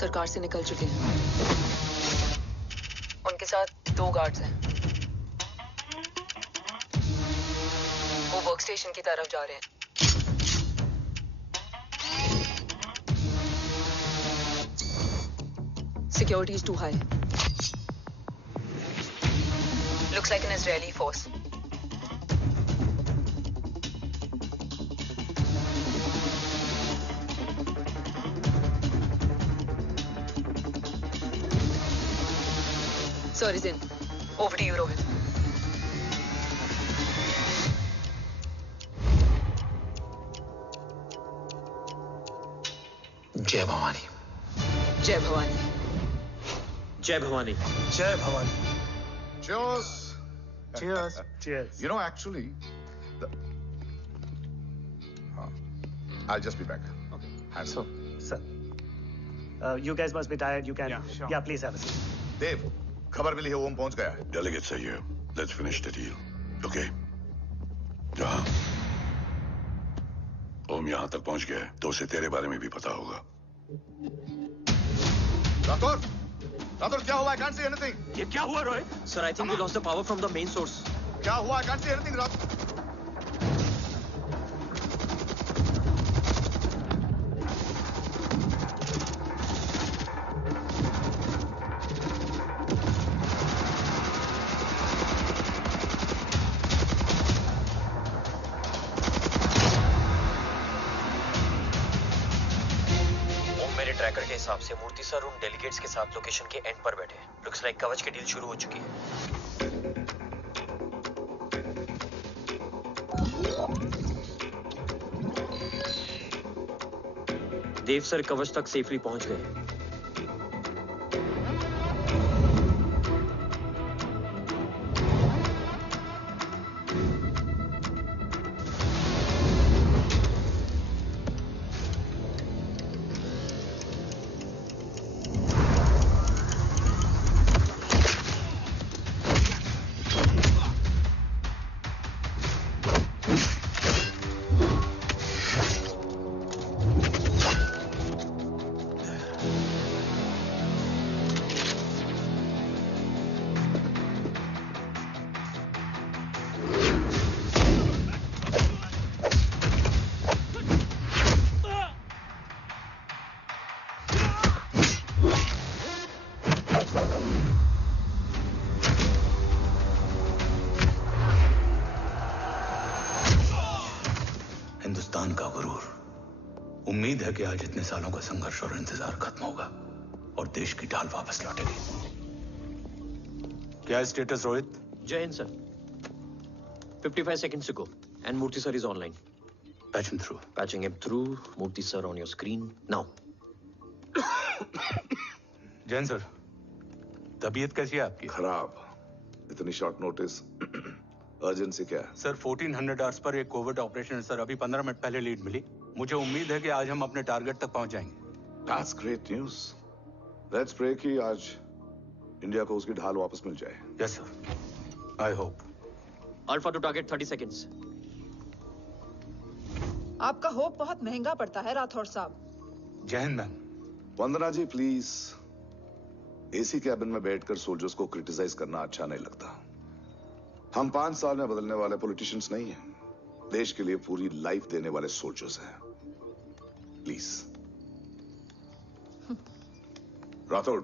सरकार से निकल चुके हैं। उनके साथ 2 गार्ड्स हैं। वो वर्क स्टेशन की तरफ जा रहे हैं। Security is too high. Looks like an Israeli force. Sir is in. Over to you, Rohit. जय भवानी। जय भवानी। जय भवानी। जय Bhavani. Cheers. Cheers. Cheers. You know, actually, I'll just be back. Okay. Hands So, sir, you guys must be tired. You can. Yeah, sure. Yeah, please have a seat. Dave, खबर मिली है ओम पहुंच गया है। Delegates are here. Let's finish the deal. Okay? जहाँ ओम यहाँ तक पहुंच गया है, तो उसे तेरे बारे में भी पता होगा। राठौर, राठौर क्या हुआ? I can't see anything. ये क्या हुआ Rohit? Sir, I think we lost the power from the main source. क्या हुआ? I can't see anything, Rathore. Tracker के हिसाब से मूर्ति सर उन डेलीगेट्स के साथ लोकेशन के एंड पर बैठे हैं। लुक्स लाइक कवच की डील शुरू हो चुकी है। देव सर कवच तक सेफली पहुंच गए। हिंदुस्तान का गुरूर। उम्मीद है कि आज इतने सालों का संघर्ष और इंतजार खत्म होगा और देश की ढाल वापस लौटेगी। क्या है स्टेटस रोहित? जय Hind sir. 55 seconds ago and Murthy sir is online. Patch him through. Patching him through. Murthy sir on your screen now. Jain sir, तबीयत कैसी है आपकी? खराब। इतनी शॉर्ट नोटिस। अर्जेंसी क्या है? सर 1400 आवर्स पर एक कोविड ऑपरेशन है सर। अभी 15 मिनट पहले लीड मिली। मुझे उम्मीद है कि आज हम अपने टारगेट तक पहुंच जाएंगे। That's great news. Let's pray कि आज इंडिया को उसकी ढाल वापस मिल जाए। Yes sir. I hope. Alpha to target 30 seconds. आपका होप बहुत महंगा पड़ता है राठौर साहब। जय हिंद ma'am. Vandana ji please, AC cabin में बैठकर सोल्जर्स को क्रिटिसाइज करना अच्छा नहीं लगता। हम 5 साल में बदलने वाले पॉलिटिशियंस नहीं हैं, देश के लिए पूरी लाइफ देने वाले सोल्जर्स हैं। प्लीज। राठौड़,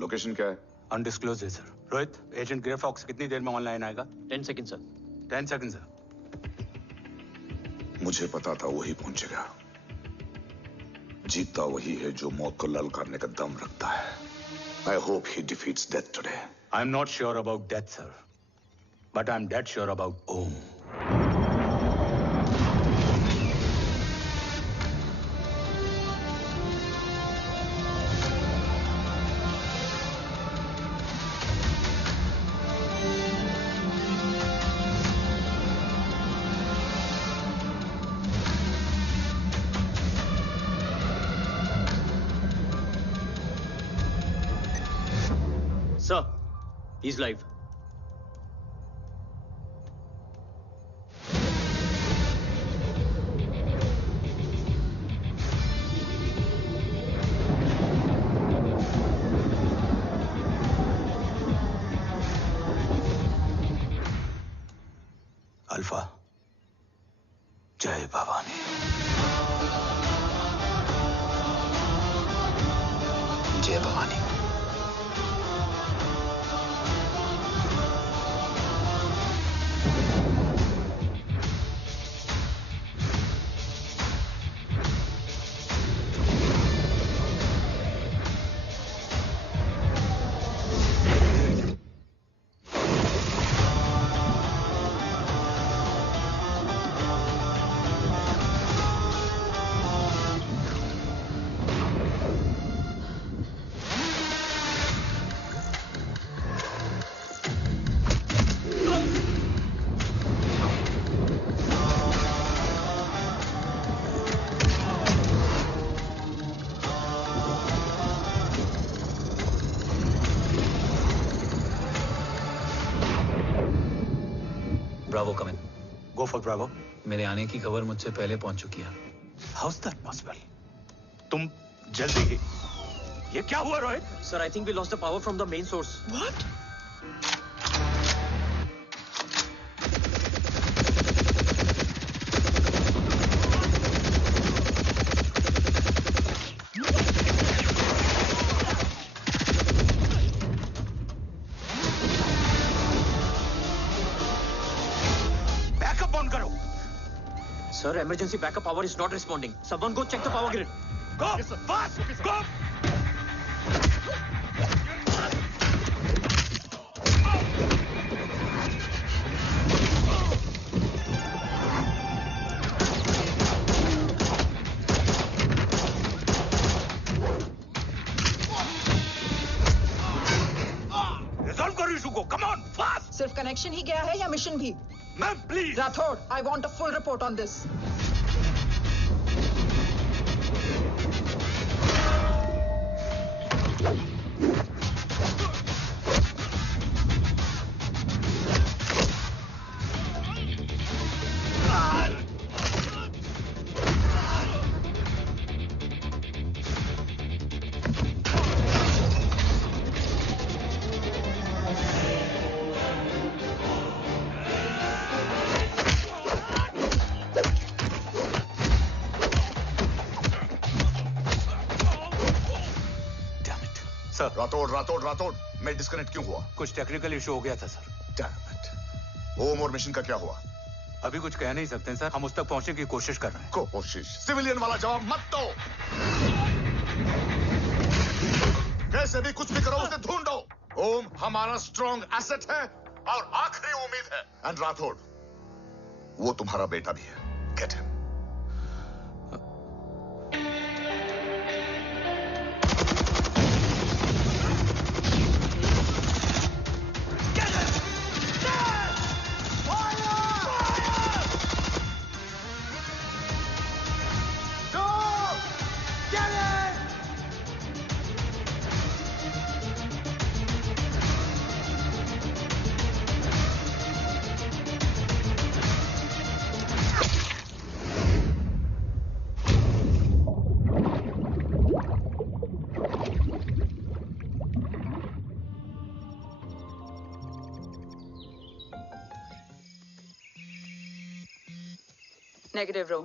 लोकेशन क्या है? अनडिस्क्लोज है sir. Rohit, agent grey fox कितनी देर में ऑनलाइन आएगा? 10 seconds सर। 10 seconds sir. मुझे पता था वही पहुंचेगा। जीतता वही है जो मौत को ललकारने का दम रखता है। I hope he defeats death today. I'm not sure about death, sir. But I'm dead sure about Om. Sir, he's live. Alpha, जय भवानी। जय Bhavani. Bravo come in. Go for bravo. मेरे आने की खबर मुझसे पहले पहुंच चुकी है। How is that possible? तुम जल्दी ही। ये क्या हुआ Rohit? Sir, I think we lost the power from the main source. What? Backup on करो। Sir, emergency backup power is not responding. Someone go check the power grid. Go! Fast! Go! Resolve करो issue को। Come on, fast! सिर्फ connection ही गया है या mission भी? Ma'am, please. Rathore, I want a full report on this. रातोड़ मैं disconnect क्यों हुआ? कुछ टेक्निकल इशू हो गया था सर। Damn it. ओम और मिशन का क्या हुआ? अभी कुछ कह नहीं सकते सर। हम उस तक पहुंचने की कोशिश कर रहे हैं। कोशिश? सिविलियन वाला जवाब मत दो। कैसे भी कुछ भी करो, उसे ढूंढो। ओम हमारा स्ट्रॉन्ग एसेट है और आखिरी उम्मीद है। एंड राठौड़, वो तुम्हारा बेटा भी है। Get him. Negative, Ro.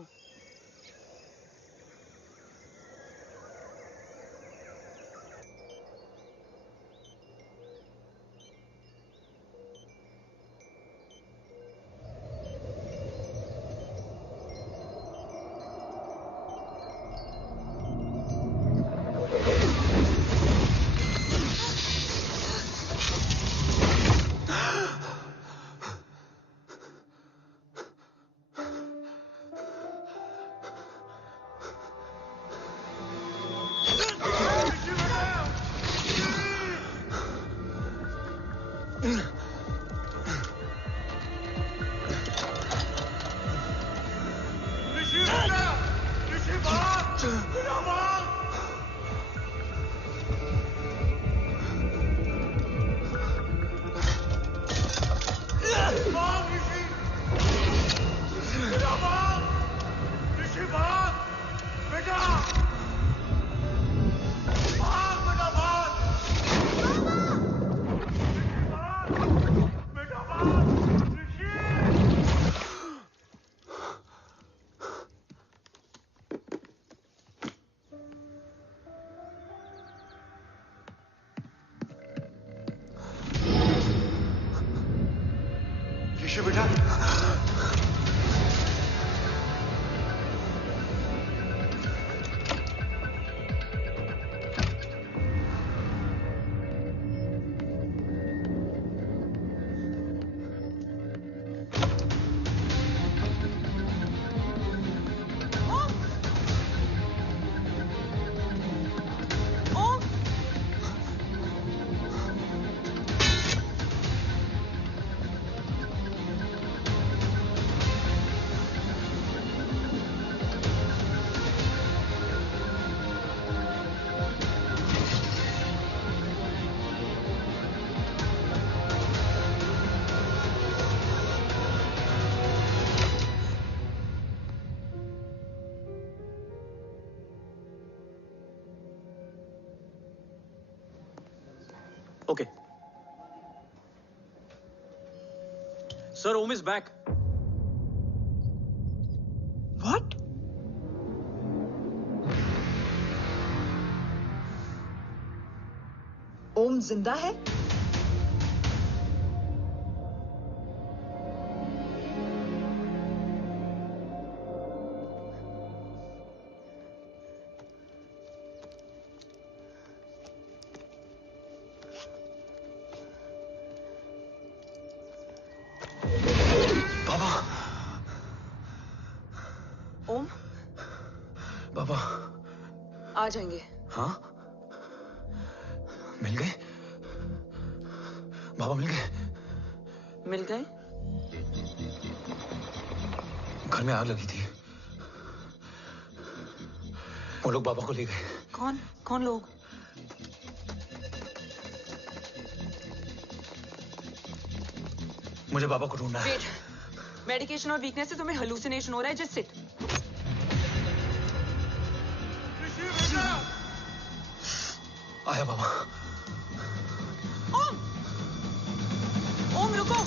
Okay. Sir, Om is back. What? ओम जिंदा है? बाबा आ जाएंगे। हाँ, मिल गए? बाबा मिल गए? मिल गए? घर में आग लगी थी, वो लोग बाबा को ले गए। कौन कौन लोग? मुझे बाबा को ढूंढना है। वेट, मेडिकेशन और वीकनेस से तुम्हें हेलुसिनेशन हो रहा है। Just sit. आया बाबा। ओम, ओम रुको।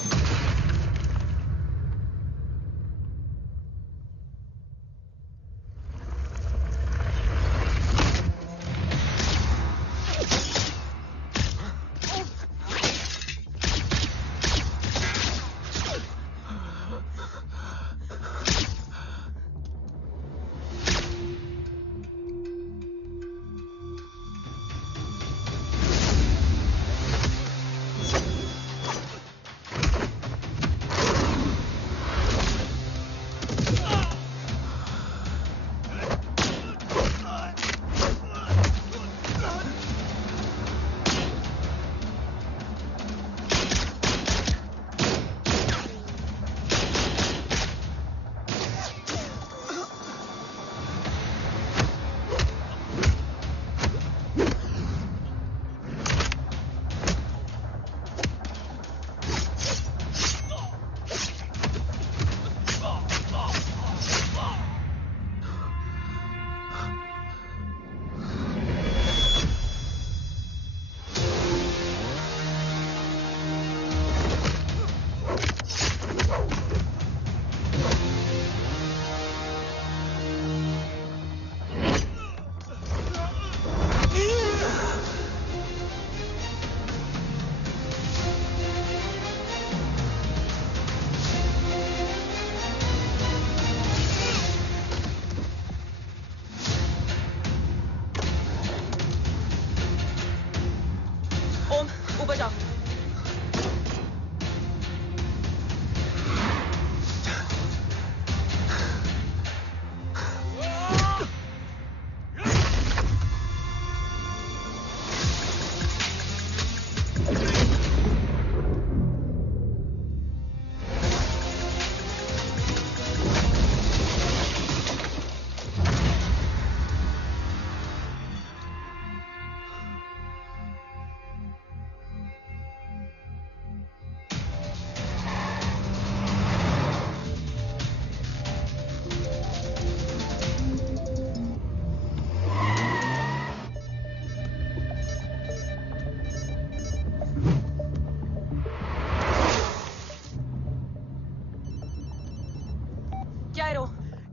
ऊपर जाओ।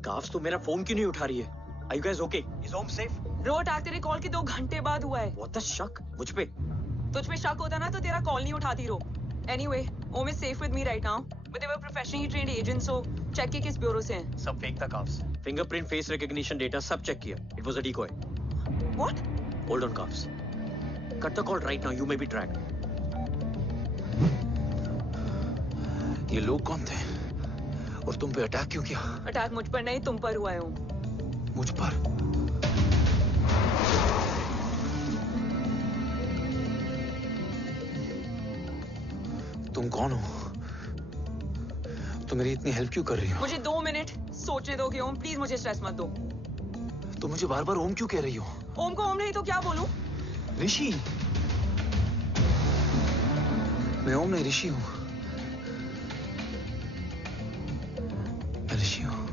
काफ्स तो मेरा फोन क्यों नहीं उठा रही है? Are you guys okay? Is Om safe? रो अटैक तेरे कॉल के 2 घंटे बाद हुआ है। What the शक? मुझ पे? तुझ पे शक होता ना तो तेरा कॉल नहीं उठाती रो। Anyway, Om is safe with me right now. But they were professionally trained agents, so check के किस ब्यूरो से हैं? सब फेक था carbs. Fingerprint, face recognition data सब चेक किया। It was a decoy. What? Hold on, carbs. Cut the call right now. You may be tracked. ये लोग कौन थे? और तुम पे अटैक क्यों किया? अटैक मुझ पर नहीं, तुम पर हुआ है ओम। मुझ पर? तुम कौन हो? तुम मेरी इतनी हेल्प क्यों कर रही हो? मुझे 2 मिनट सोचने दोगे ओम? प्लीज मुझे स्ट्रेस मत दो। तुम मुझे बार बार ओम क्यों कह रही हो? ओम को ओम नहीं तो क्या बोलूं? ऋषि। मैं ओम नहीं, ऋषि हूं। मैं ऋषि हूं।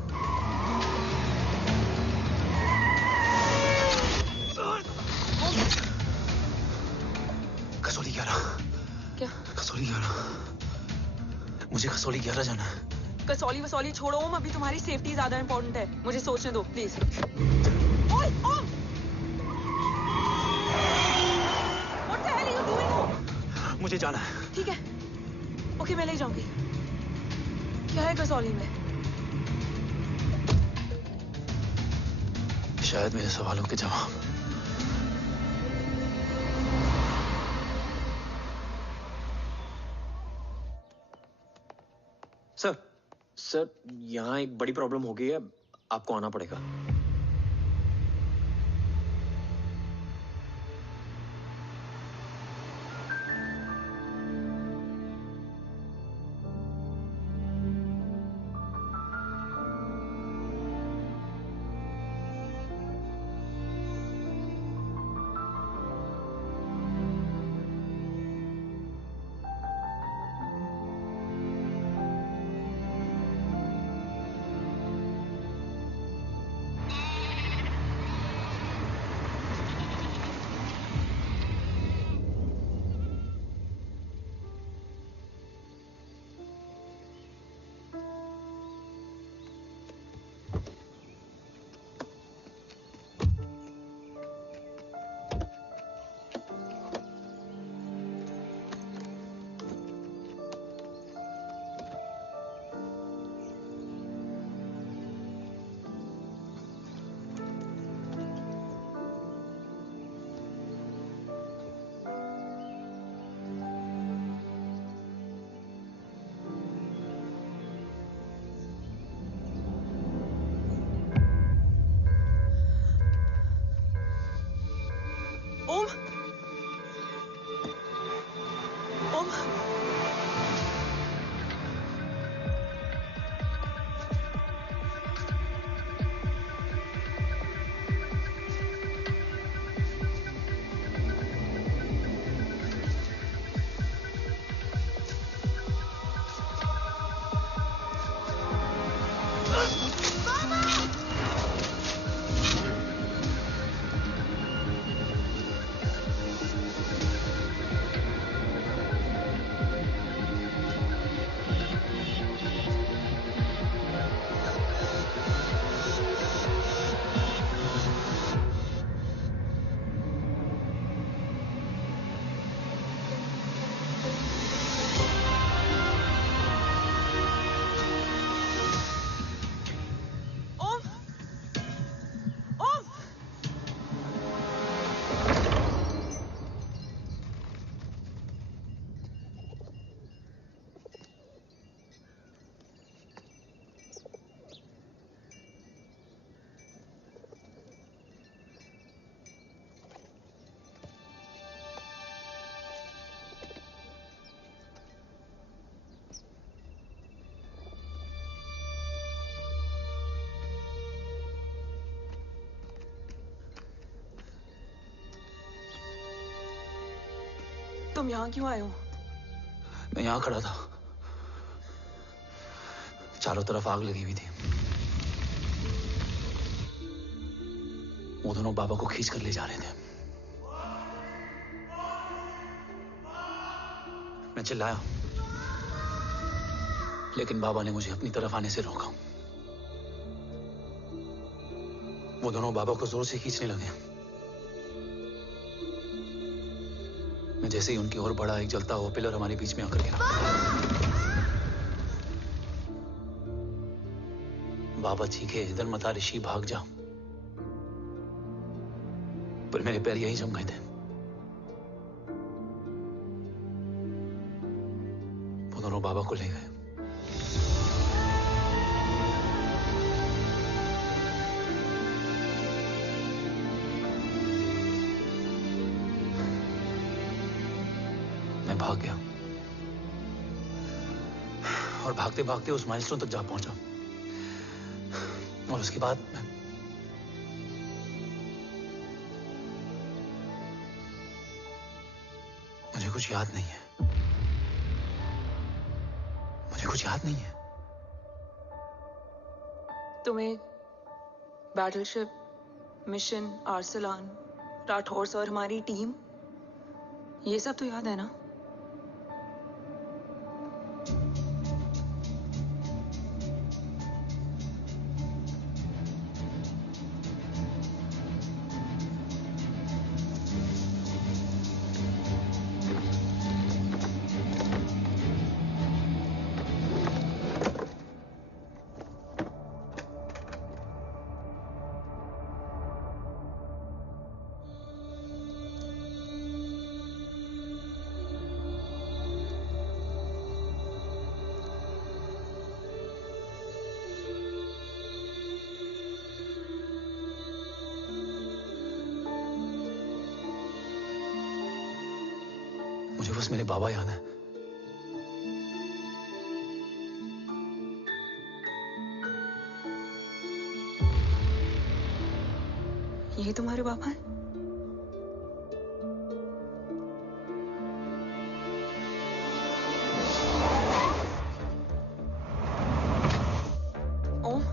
कसौली 11। मुझे कसौली 11 जाना है। कसौली वसौली छोड़ो ओम, अभी तुम्हारी सेफ्टी ज्यादा इंपॉर्टेंट है। मुझे सोचने दो प्लीज। ओए Om, what the hell are you doing Om? मुझे जाना है। ठीक है, ओके मैं ले जाऊंगी। क्या है कसौली में? शायद मेरे सवालों के जवाब। सर यहाँ एक बड़ी प्रॉब्लम हो गई है, आपको आना पड़ेगा। ओम, ओम, ओम, ओम। तुम यहाँ क्यों आए हो? मैं यहाँ खड़ा था, चारों तरफ आग लगी हुई थी। वो दोनों बाबा को खींच कर ले जा रहे थे। मैं चिल्लाया, लेकिन बाबा ने मुझे अपनी तरफ आने से रोका। वो दोनों बाबा को जोर से खींचने लगे। मैं जैसे ही उनकी ओर बढ़ा, एक जलता हुआ पिलर हमारे बीच में आकर गिरा। बाबा चीखे, इधर मत आ ऋषि, भाग जा। पर मेरे पैर यहीं जम गए थे। वो दोनों बाबा को ले गए। मैं भाग गया और भागते भागते उस माइलस्टोन तक जा पहुंचा। और उसके बाद मुझे कुछ याद नहीं है। मुझे कुछ याद नहीं है। तुम्हें बैटलशिप, मिशन, आर्सलान, राठौर और हमारी टीम, ये सब तो याद है ना? बस मेरे बाबा ही आना है। ये तुम्हारे पापा हैं? ओम,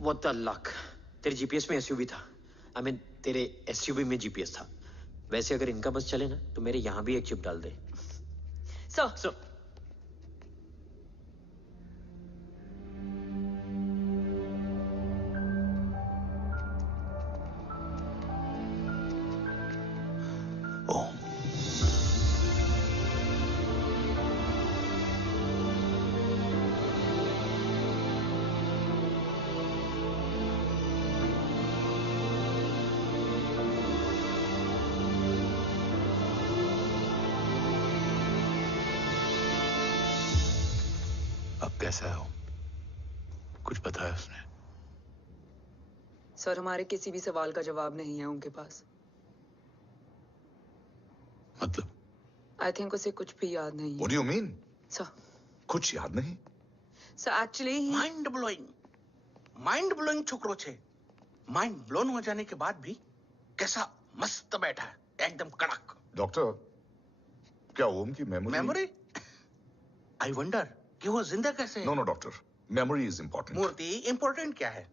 What the luck? तेरे जीपीएस में एसयूवी था। I mean, तेरे एसयूवी में जीपीएस था। वैसे अगर इनका बस चले ना तो मेरे यहाँ भी एक चिप डाल दे। सर, ओम, अब कैसा है ओम? कुछ बताया उसने? सर हमारे किसी भी सवाल का जवाब नहीं है उनके पास। मतलब? आई थिंक उसे कुछ भी याद नहीं What है। do you mean? सर, कुछ याद नहीं? सर एक्चुअली माइंड ब्लोइंग छोकरो छे। माइंड ब्लोन हो जाने के बाद भी कैसा मस्त बैठा है, एकदम कड़क। डॉक्टर, क्या ओम की मेमोरी? आई वंडर कि वो जिंदा कैसे है? No doctor, memory is important. Murthy important क्या है?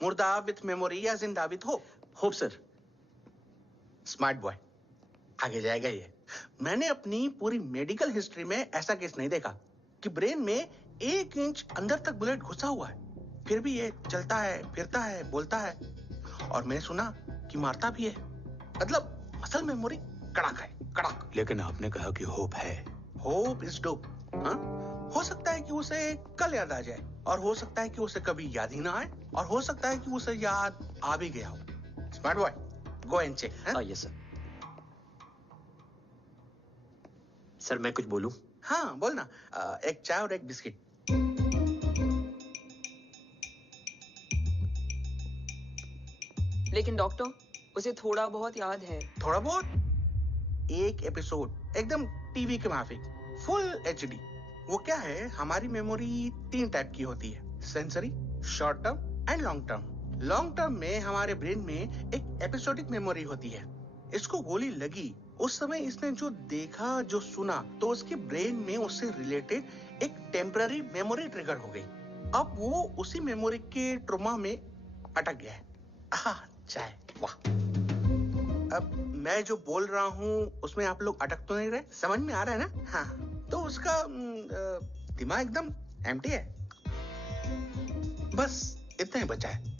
मुर्दा विथ मेमोरी या जिंदा with hope? Hope sir. Smart boy, आगे जाएगा ये। मैंने अपनी पूरी मेडिकल हिस्ट्री में ऐसा केस नहीं देखा कि ब्रेन में 1 इंच अंदर तक बुलेट घुसा हुआ है, फिर भी ये चलता है, फिरता है, बोलता है, और मैंने सुना कि मारता भी है। मतलब असल मेमोरी कड़क है, कड़क। लेकिन आपने कहा कि होप है। Hope is dope. हाँ? हो सकता है कि उसे कल याद आ जाए, और हो सकता है कि उसे कभी याद ही ना आए, और हो सकता है कि उसे याद आ भी गया हो। Smart boy, go and check. Yes sir. Sir मैं कुछ बोलूं? हाँ बोल ना। एक चाय और एक बिस्किट। लेकिन डॉक्टर उसे थोड़ा बहुत याद है। थोड़ा बहुत? एक एपिसोड एकदम टीवी के माफिक, फुल एचडी। वो क्या है, हमारी मेमोरी 3 टाइप की होती है, sensory, short term and long term. Long term में हमारे ब्रेन में एक एपिसोडिक मेमोरी होती है। इसको गोली लगी, उस समय इसने जो देखा, जो सुना, तो उसके ब्रेन में उससे रिलेटेड एक टेम्पररी मेमोरी ट्रिगर हो गई। अब वो उसी मेमोरी के ट्रॉमा में अटक गया है। चाय, वाह। अब मैं जो बोल रहा हूँ उसमें आप लोग अटक तो नहीं रहे? समझ में आ रहा है ना? हाँ, तो उसका दिमाग एकदम एम्प्टी है। बस इतना ही बचा है।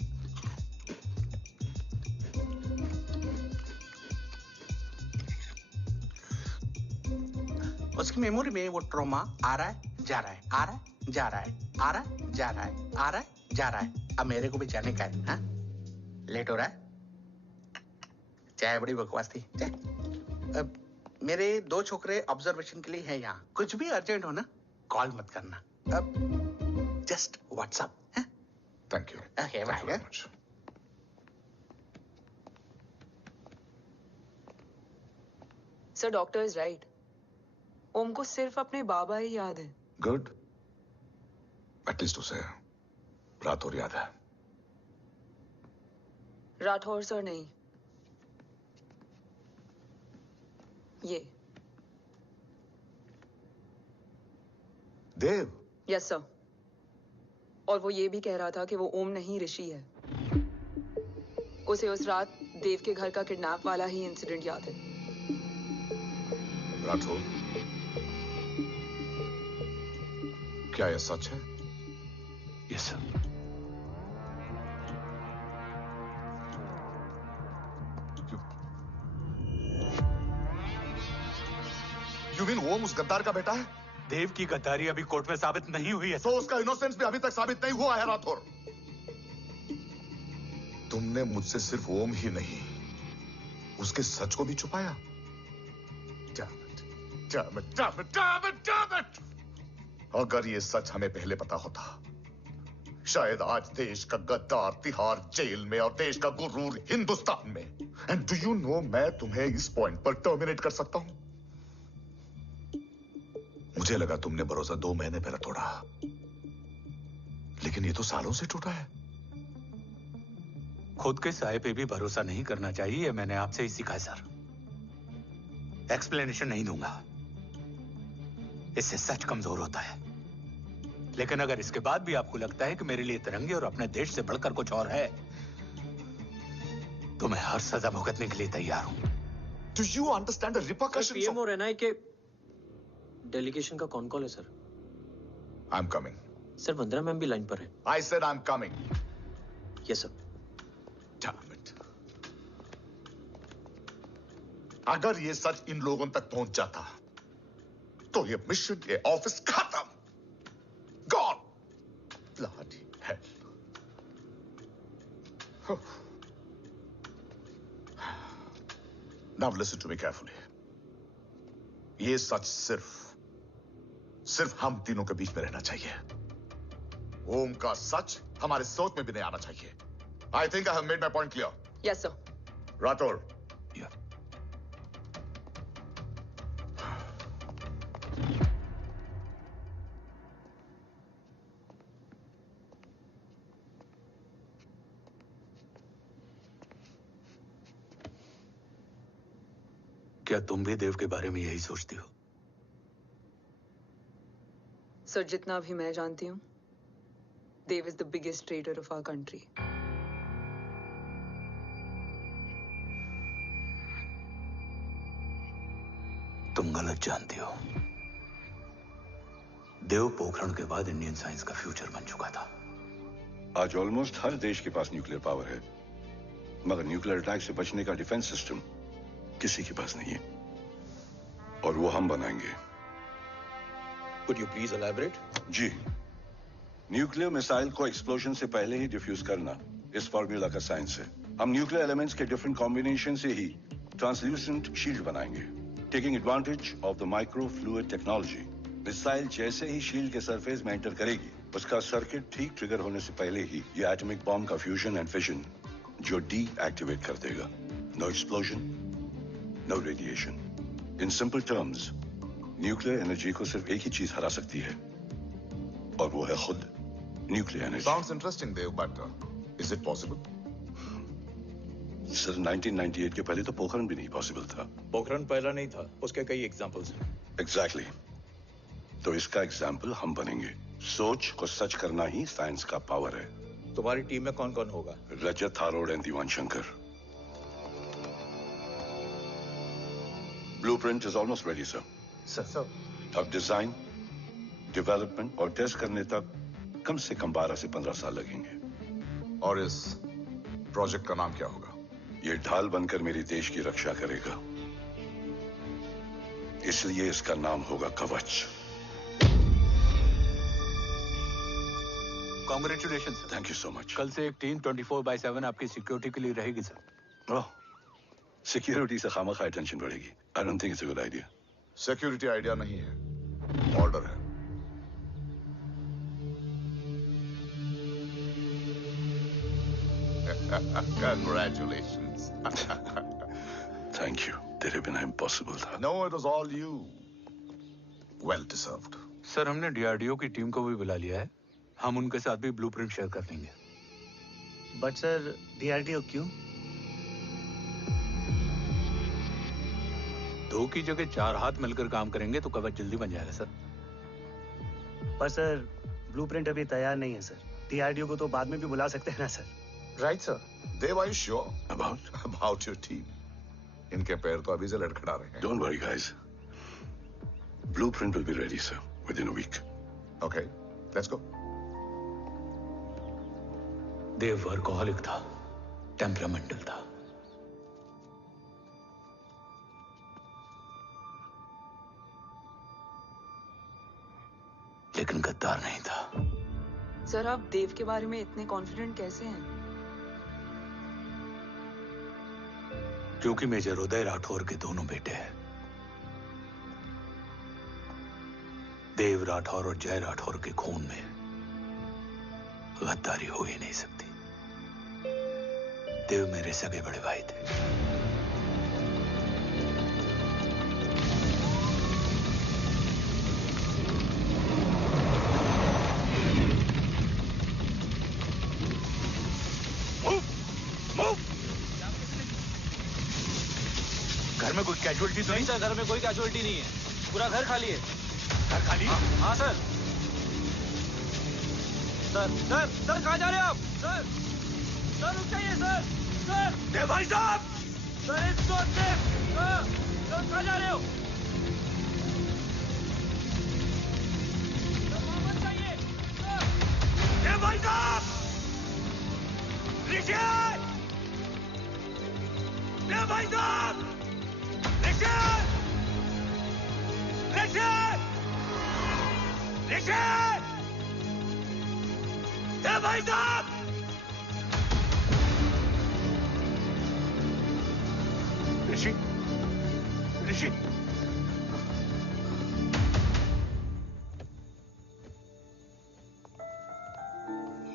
उसकी मेमोरी में वो ट्रॉमा आ रहा है, जा रहा है, आ रहा है, जा रहा है, आ रहा है, जा रहा है, आ रहा है, जा रहा है। अब मेरे को भी जाने का है। हाँ? लेट हो रहा है? चाय बड़ी बकवास थी। अब मेरे 2 छोकरे ऑब्जर्वेशन के लिए हैं यहाँ। कुछ भी अर्जेंट हो ना, कॉल मत करना। अब just WhatsApp. Thank you. Okay, bye. Sir doctor is right. Om को सिर्फ अपने बाबा ही याद है। गुड, एटलीस्ट उसे रातोर याद है। राठौर सर नहीं, ये देव। Yes sir. और वो ये भी कह रहा था कि वो ओम नहीं, ऋषि है। उसे उस रात देव के घर का किडनैप वाला ही इंसिडेंट याद है। राठौर, क्या यह सच है? Yes sir. यू मीन ओम उस गद्दार का बेटा है? देव की गद्दारी अभी कोर्ट में साबित नहीं हुई है। तो उसका इनोसेंस भी अभी तक साबित नहीं हुआ है राठौर। तुमने मुझसे सिर्फ ओम ही नहीं, उसके सच को भी छुपाया। Damn it, damn it, damn it, damn it! अगर ये सच हमें पहले पता होता, शायद आज देश का गद्दार तिहाड़ जेल में और देश का गुरूर हिंदुस्तान में। एंड डू यू नो, मैं तुम्हें इस पॉइंट पर टर्मिनेट कर सकता हूं। मुझे लगा तुमने भरोसा 2 महीने पहले तोड़ा, लेकिन ये तो सालों से टूटा है। खुद के साए पे भी भरोसा नहीं करना चाहिए, मैंने आपसे ही सीखा सर। एक्सप्लेनेशन नहीं दूंगा, इससे सच कमजोर होता है। लेकिन अगर इसके बाद भी आपको लगता है कि मेरे लिए तिरंगे और अपने देश से बढ़कर कुछ और है, तो मैं हर सजा भुगतने के लिए तैयार हूं। Do you understand the repercussions PM of... और एनआई के डेलीगेशन का कौन कॉल है sir? I'm coming. Sir Vandana ma'am भी लाइन पर है। I said I'm coming. Yes sir. Damn it. अगर ये सच इन लोगों तक पहुंच जाता, तो ये मिशन, ये ऑफिस खत्म। Gone. Bloody hell. Now listen to me carefully. ये सच सिर्फ हम तीनों के बीच में रहना चाहिए। ओम का सच हमारे सोच में भी नहीं आना चाहिए। I think I have made my point clear. Yes, sir. Rathore. Yeah. क्या तुम भी देव के बारे में यही सोचती हो? सर, जितना भी मैं जानती हूँ, Dev is the biggest trader of our country. तुम गलत जानती हो। देव पोखरण के बाद इंडियन साइंस का फ्यूचर बन चुका था। आज ऑलमोस्ट हर देश के पास न्यूक्लियर पावर है, मगर न्यूक्लियर अटैक से बचने का डिफेंस सिस्टम किसी के पास नहीं है, और वो हम बनाएंगे। Could you please elaborate? जी, न्यूक्लियर मिसाइल को एक्सप्लोजन से पहले ही डिफ्यूज करना इस फॉर्मूला का साइंस है। हम न्यूक्लियर एलिमेंट्स के डिफरेंट कॉम्बिनेशन से ही ट्रांसल्यूसेंट शील्ड बनाएंगे, taking advantage of the micro fluid technology. Missile जैसे ही शील्ड के सरफेस में एंटर करेगी, उसका सर्किट ठीक ट्रिगर होने से पहले ही ये एटॉमिक बॉम्ब का फ्यूजन एंड फिशन जो डीएक्टिवेट कर देगा। No explosion, no radiation. In simple terms, nuclear energy को सिर्फ एक ही चीज हरा सकती है, और वो है खुद nuclear energy. Sounds interesting, Dev, but is it possible? Sir, 1998 के पहले तो पोखरण भी नहीं पॉसिबल था। पोखरण पहला नहीं था, उसके कई एग्जांपल्स हैं। एग्जैक्टली। तो इसका एग्जाम्पल हम बनेंगे। सोच को सच करना ही साइंस का पावर है। तुम्हारी टीम में कौन कौन होगा? Rajat Tharod and Diwan Shankar. Blueprint is almost ready sir. Sir, अब डिजाइन, डेवलपमेंट और टेस्ट करने तक कम से कम 12 से 15 साल लगेंगे। और इस प्रोजेक्ट का नाम क्या होगा? ये ढाल बनकर मेरे देश की रक्षा करेगा, इसलिए इसका नाम होगा कवच। Congratulation sir. Thank you so much. कल से एक टीम 24/7 आपकी सिक्योरिटी के लिए रहेगी सर। ओह, सिक्योरिटी से खामखा टेंशन बढ़ेगी। I don't think it's a good idea. Security idea नहीं है, ऑर्डर है। Congratulations. Thank you. तेरे बिना इम्पॉसिबल था। No, it was all you. Well deserved. Sir, हमने डीआरडीओ की टीम को भी बुला लिया है। हम उनके साथ भी ब्लूप्रिंट शेयर कर देंगे। बट सर, डीआरडीओ क्यों? 2 की जगह 4 हाथ मिलकर काम करेंगे तो कवच जल्दी बन जाएगा सर। पर सर, ब्लूप्रिंट अभी तैयार नहीं है सर। डीआरडीओ को तो बाद में भी बुला सकते हैं ना sir. Right sir. Dev, are you sure About? about your team? इनके पैर तो अभी से लड़खड़ा रहे हैं। Don't worry, guys. Blueprint will be ready, sir, within a week. Okay, let's go. Dev workaholic था, टेम्परामेंटल था। लेकिन गद्दार नहीं था। सर, आप देव के बारे में इतने कॉन्फिडेंट कैसे हैं? क्योंकि मेजर उदय राठौर के दोनों बेटे हैं। देव राठौर और जय राठौर के खून में गद्दारी हो ही नहीं सकती। देव मेरे सगे बड़े भाई थे। घर में कोई कैजुअलिटी तो नहीं? सर, घर में कोई कैजुअलिटी नहीं है, पूरा घर खाली है। घर खाली? हाँ सर। सर सर सर, कहाँ जा रहे हैं आप? सर सर, रुक जाइए सर। सर देव भाई साहब! Sir, it's not safe. Sir कहाँ जा रहे हो? सर, वापस जाइए। सर देव भाई साहब! ऋषि! देव भाई साहब! ऋषि! ऋषि! ऋषि! देव भाई साहब! ऋषि! ऋषि!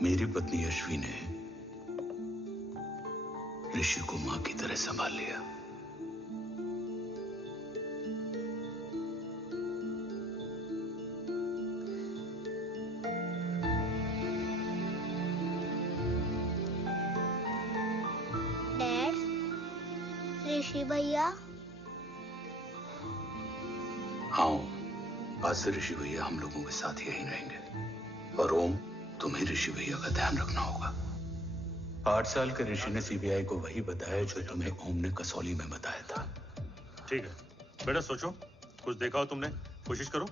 मेरी पत्नी यशवी ने ऋषि को मां की तरह संभाल लिया। डैड, ऋषि भैया। हाँ, आज से ऋषि भैया हम लोगों के साथ यहीं रहेंगे। और ओम, तुम्हें ऋषि भैया का ध्यान रखना होगा। 8 साल के ऋषि ने सीबीआई को वही बताया जो तुम्हें ओम ने कसौली में बताया था। ठीक है बेटा, सोचो, कुछ देखा हो तुमने, कोशिश करो,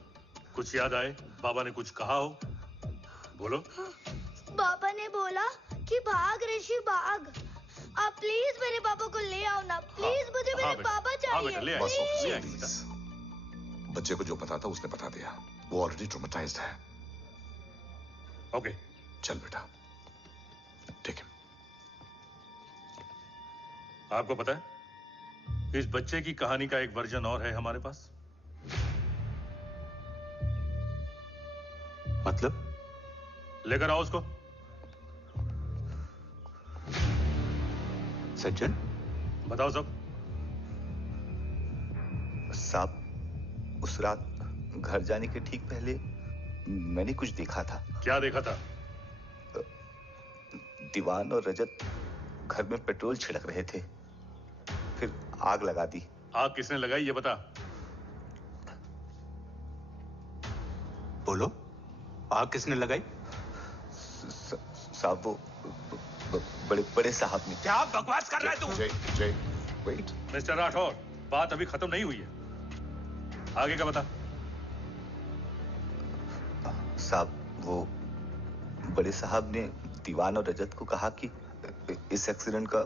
कुछ याद आए, बाबा ने कुछ कहा हो, बोलो। पापा ने बोला कि भाग ऋषि भाग। आप प्लीज मेरे पापा को ले आओ ना, प्लीज। मुझे मेरे पापा चाहिए। प्लीज। बच्चे को जो पता था उसने बता दिया। वो ऑलरेडी ट्रॉमेटाइज्ड है। ओके, चल बेटा, ठीक है। आपको पता है, इस बच्चे की कहानी का एक वर्जन और है हमारे पास। मतलब? लेकर आओ उसको। सज्जन, बताओ सब। साहब, उस रात घर जाने के ठीक पहले मैंने कुछ देखा था। क्या देखा था? दीवान और रजत घर में पेट्रोल छिड़क रहे थे, फिर आग लगा दी। आग किसने लगाई ये बता। बोलो, आग किसने लगाई? साहब, वो बड़े बड़े साहब ने। क्या बकवास कर रहा है तू? जय, वेट। मिस्टर राठौर, बात अभी खत्म नहीं हुई है, आगे का बता। साहब, वो बड़े साहब ने दीवान और रजत को कहा कि इस एक्सीडेंट का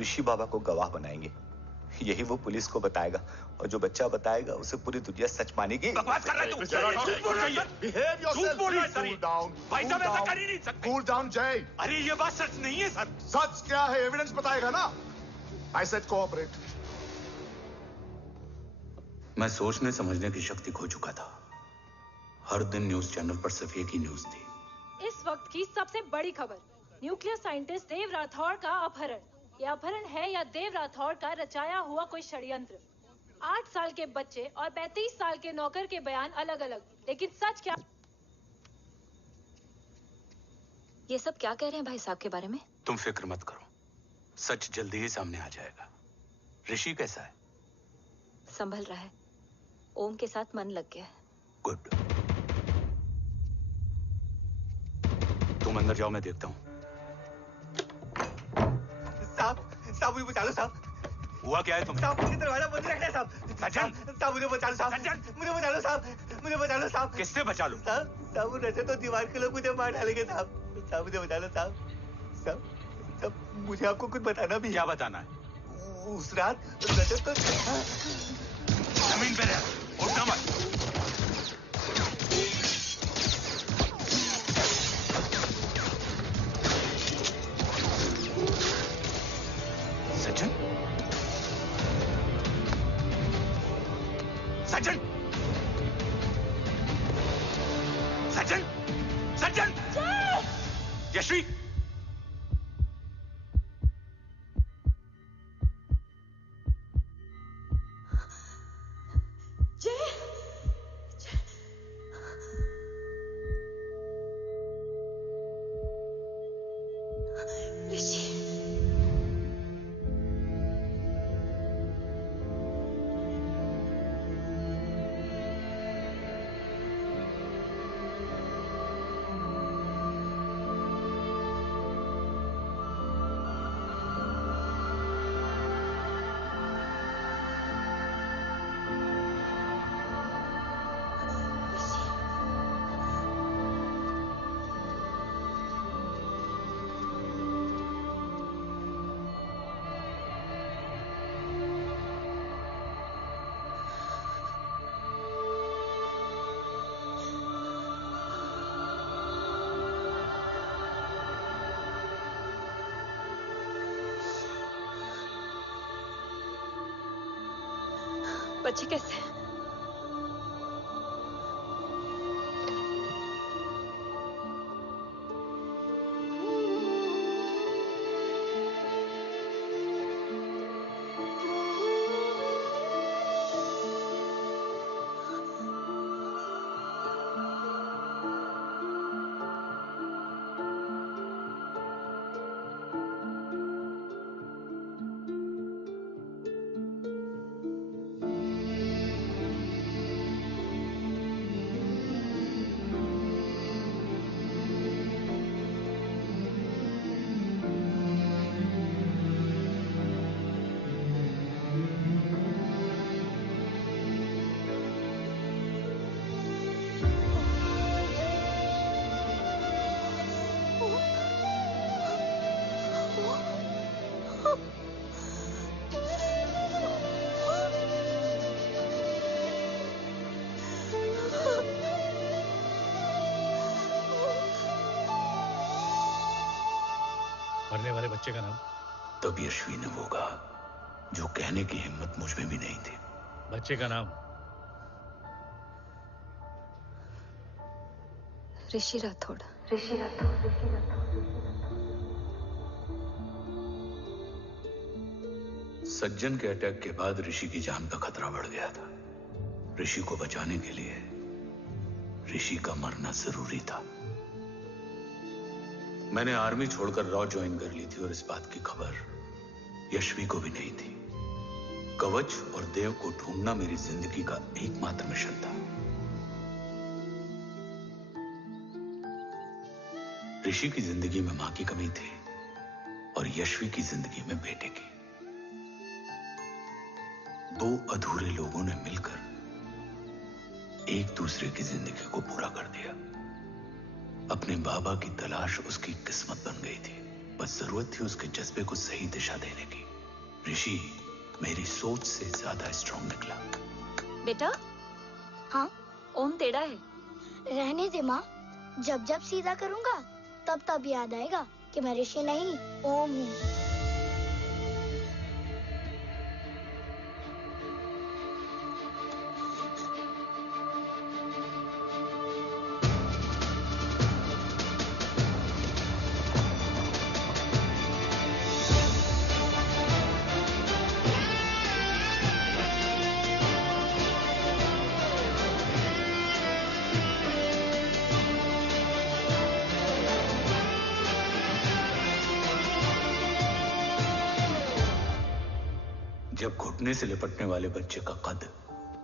ऋषि बाबा को गवाह बनाएंगे। यही वो पुलिस को बताएगा, और जो बच्चा बताएगा उसे पूरी दुनिया सच मानेगी। बकवास कर रहा है तू? झूठ बोल रही है। Behave yourself. झूठ बोल रहा है Cool down. भाई साहब, ऐसा कर ही नहीं सकते। Cool down, जय। अरे ये बात सच नहीं है सर। सच क्या है? एविडेंस बताएगा ना। I said cooperate. मैं सोचने समझने की शक्ति खो चुका था। हर दिन न्यूज चैनल पर सिर्फ एक ही न्यूज थी। इस वक्त की सबसे बड़ी खबर, न्यूक्लियर साइंटिस्ट देव राठौर का अपहरण। यह अपहरण है या देव राठौर का रचाया हुआ कोई षड्यंत्र। 8 साल के बच्चे और 35 साल के नौकर के बयान अलग अलग, लेकिन सच क्या? ये सब क्या कह रहे हैं भाई साहब के बारे में? तुम फिक्र मत करो, सच जल्दी ही सामने आ जाएगा। ऋषि कैसा है? संभल रहा है, ओम के साथ मन लग गया है। गुड। तुम अंदर जाओ, मैं देखता हूँ। साहब, मुझे बचा लो साहब। हुआ क्या है तुम्हें? साहब, मुझे दरवाजा बंद रखना है साहब। सज्जन, साहब, मुझे बचा लो साहब। सज्जन, मुझे बचा लो साहब। मुझे बचा लो साहब। किससे बचा लो? साहब, वो रजत तो दीवार के लोग मुझे मार डालेंगे साहब। साहब, मुझे बचा लो साहब। साहब, मुझे आपको कुछ बताना भी है। क्या बताना है? उस रात रजत तो जमीन पे रह, उठना मत। सज्जन, सज्जन, यशवी, बच्चे कैसे हैं? मरने वाले बच्चे का नाम? तब यशवी ने वो कहा जो कहने की हिम्मत मुझ में भी नहीं थी। बच्चे का नाम? ऋषि राठौड़। सज्जन के अटैक के बाद ऋषि की जान का खतरा बढ़ गया था। ऋषि को बचाने के लिए ऋषि का मरना जरूरी था। मैंने आर्मी छोड़कर रॉ ज्वाइन कर ली थी और इस बात की खबर यशवी को भी नहीं थी। कवच और देव को ढूंढना मेरी जिंदगी का एकमात्र मिशन था। ऋषि की जिंदगी में मां की कमी थी और यशवी की जिंदगी में बेटे की। दो अधूरे लोगों ने मिलकर एक दूसरे की जिंदगी को पूरा कर दिया। अपने बाबा की तलाश उसकी किस्मत बन गई थी। बस जरूरत थी उसके जज्बे को सही दिशा देने की। ऋषि मेरी सोच से ज्यादा स्ट्रांग निकला। बेटा, हाँ ओम टेढ़ा है। रहने दे माँ, जब जब सीधा करूंगा तब तब याद आएगा कि मैं ऋषि नहीं ओम हूँ। जब घुटने से लिपटने वाले बच्चे का कद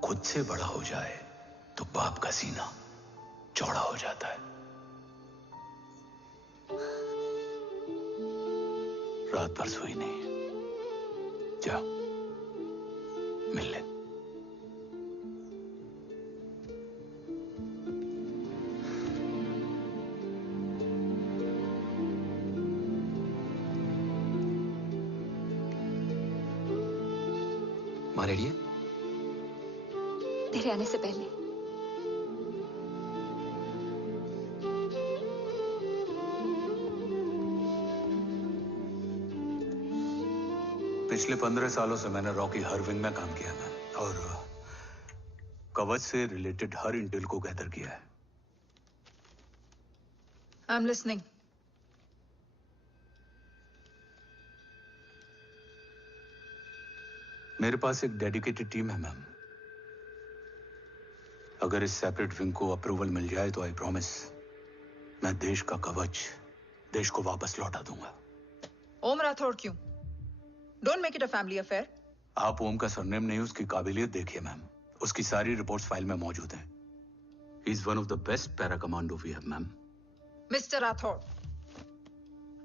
खुद से बड़ा हो जाए तो बाप का सीना चौड़ा हो जाता है। रात भर सोई नहीं। जा मिल ले। माँ रेडी है? तेरे आने से पहले। पिछले 15 सालों से मैंने रॉ की हर विंग में काम किया है और कवच से रिलेटेड हर इंटेल को गैदर किया है। I am listening. मेरे पास एक डेडिकेटेड टीम है मैम। अगर इस सेपरेट विंग को अप्रूवल मिल जाए तो आई प्रॉमिस मैं देश का कवच देश को वापस लौटा दूंगा। ओम राठौड़ क्यों? Don't make it a family affair. आप ओम का सरनेम नहीं, उसकी काबिलियत देखिए मैम। उसकी सारी रिपोर्ट्स फाइल में मौजूद हैं। He is one of the best para commando we have ma'am. Mister Rathod,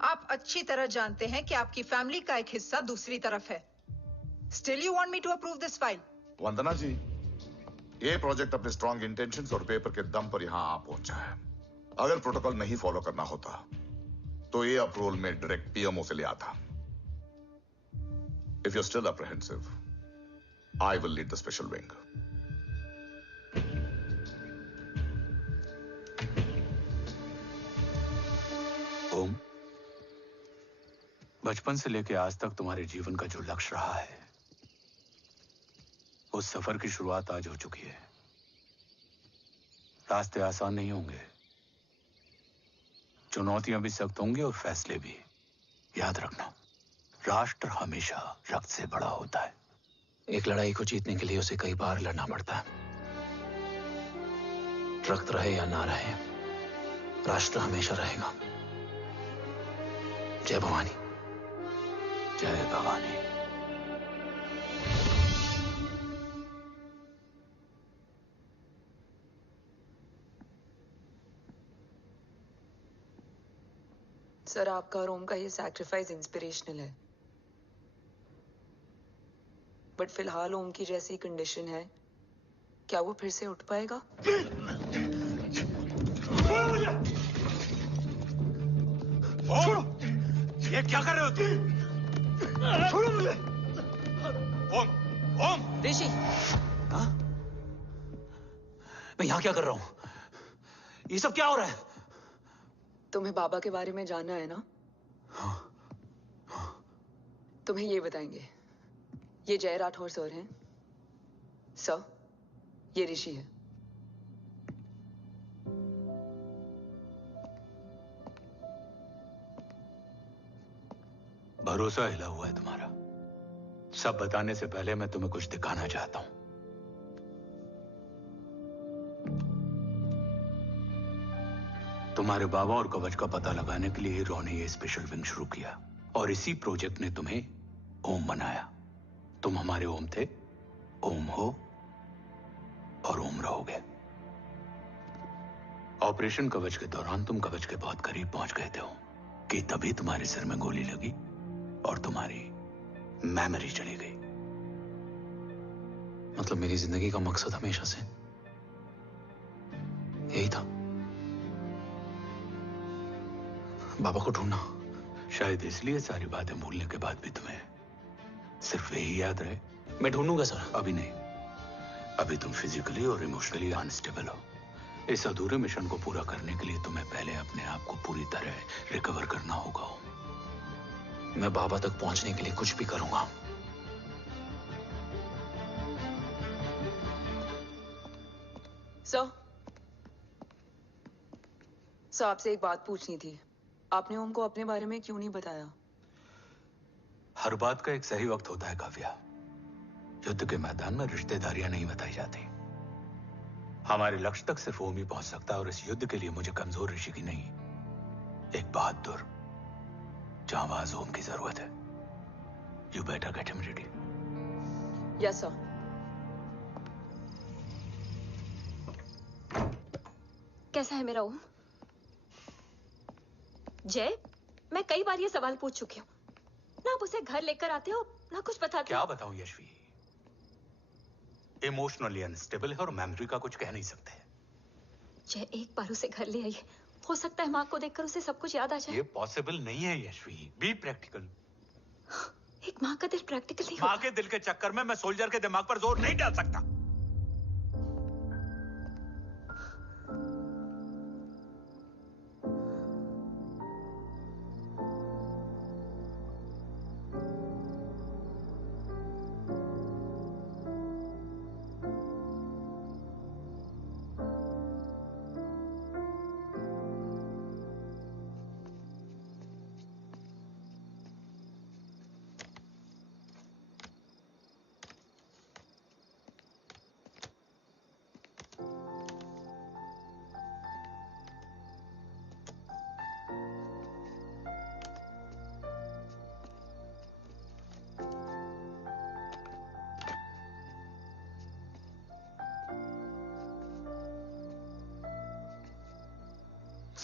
आप अच्छी तरह जानते हैं कि आपकी फैमिली का एक हिस्सा दूसरी तरफ है। Still you want me to approve this file? Vandana ji, ये प्रोजेक्ट अपने स्ट्रॉन्ग इंटेंशंस और पेपर के दम पर यहां आ पहुंचा है। अगर प्रोटोकॉल नहीं फॉलो करना होता तो ये अप्रूवल में डायरेक्ट पीएमओ से ले आता। If you are still apprehensive, I will lead the special wing. Om, बचपन से लेकर आज तक तुम्हारे जीवन का जो लक्ष्य रहा है, उस सफर की शुरुआत आज हो चुकी है। रास्ते आसान नहीं होंगे, चुनौतियां भी सख्त होंगी और फैसले भी। याद रखना, राष्ट्र हमेशा रक्त से बड़ा होता है। एक लड़ाई को जीतने के लिए उसे कई बार लड़ना पड़ता है। रक्त रहे या ना रहे, राष्ट्र हमेशा रहेगा। जय भवानी। जय भवानी। सर, आपका और ओम का ये सैक्रिफाइस इंस्पिरेशनल है, बट फिलहाल ओम की जैसी कंडीशन है, क्या वो फिर से उठ पाएगा? छोड़ो! ये क्या कर रहे हो तुम? छोड़ो मुझे! ओम! ओम! ऋषि! हाँ? मैं यहाँ क्या कर रहा हूँ? ये सब क्या हो रहा है? तुम्हें बाबा के बारे में जानना है ना? तुम्हें ये बताएंगे। ये जय राठौर सर हैं। सर, ये ऋषि है। भरोसा हिला हुआ है तुम्हारा। सब बताने से पहले मैं तुम्हें कुछ दिखाना चाहता हूं। तुम्हारे बाबा और कवच का पता लगाने के लिए हीरो ने ये स्पेशल विंग शुरू किया और इसी प्रोजेक्ट ने तुम्हें ओम बनाया। तुम हमारे ओम थे, ओम हो और ओम रहोगे। ऑपरेशन कवच के दौरान तुम कवच के बहुत करीब पहुंच गए थे कि तभी तुम्हारे सिर में गोली लगी और तुम्हारी मेमोरी चली गई। मतलब मेरी जिंदगी का मकसद हमेशा से यही था, बाबा को ढूंढना। शायद इसलिए सारी बातें भूलने के बाद भी तुम्हें सिर्फ यही याद रहे। मैं ढूंढूंगा सर। अभी नहीं, अभी तुम फिजिकली और इमोशनली अनस्टेबल हो। इस अधूरे मिशन को पूरा करने के लिए तुम्हें पहले अपने आप को पूरी तरह रिकवर करना होगा। मैं बाबा तक पहुंचने के लिए कुछ भी करूंगा। सर, आपसे एक बात पूछनी थी। आपने ओम को अपने बारे में क्यों नहीं बताया? हर बात का एक सही वक्त होता है काव्या। युद्ध के मैदान में रिश्तेदारियां नहीं बताई जाती। हमारे लक्ष्य तक सिर्फ ओम ही पहुंच सकता है और इस युद्ध के लिए मुझे कमजोर ऋषि की नहीं, एक बहादुर जांबाज ओम की जरूरत है। You better get him ready. Yes sir. कैसा है मेरा ओम? जय, मैं कई बार ये सवाल पूछ चुकी हूँ। ना आप उसे घर लेकर आते हो, ना कुछ बताते क्या हो। बताऊं यशवी? इमोशनली अनस्टेबल है और मेमोरी का कुछ कह नहीं सकते। जय, एक बार उसे घर ले आइए। हो सकता है माँ को देखकर उसे सब कुछ याद आ जाए। ये पॉसिबल नहीं है यशवी। Be practical. एक माँ का दिल प्रैक्टिकल नहीं माँ के दिल के चक्कर में मैं सोल्जर के दिमाग पर जोर नहीं डाल सकता।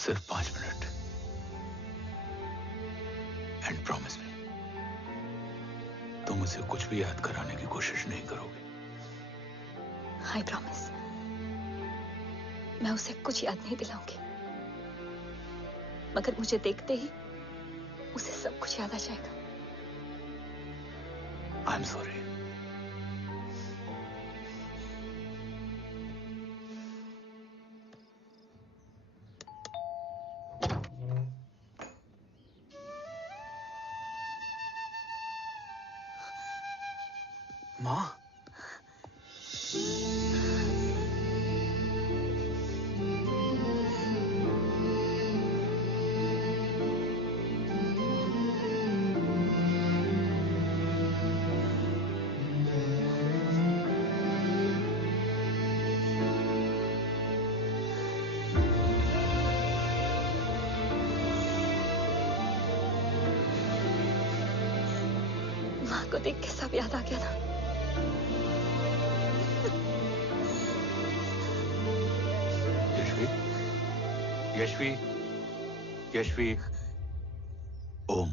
सिर्फ 5 मिनट। एंड प्रॉमिस मी, तुम उसे कुछ भी याद कराने की कोशिश नहीं करोगे। आई प्रॉमिस, मैं उसे कुछ याद नहीं दिलाऊंगी, मगर मुझे देखते ही उसे सब कुछ याद आ जाएगा। I am sorry. माँ, माँ को देख के सब याद आ गया था। Yashvi, Yashvi, Om,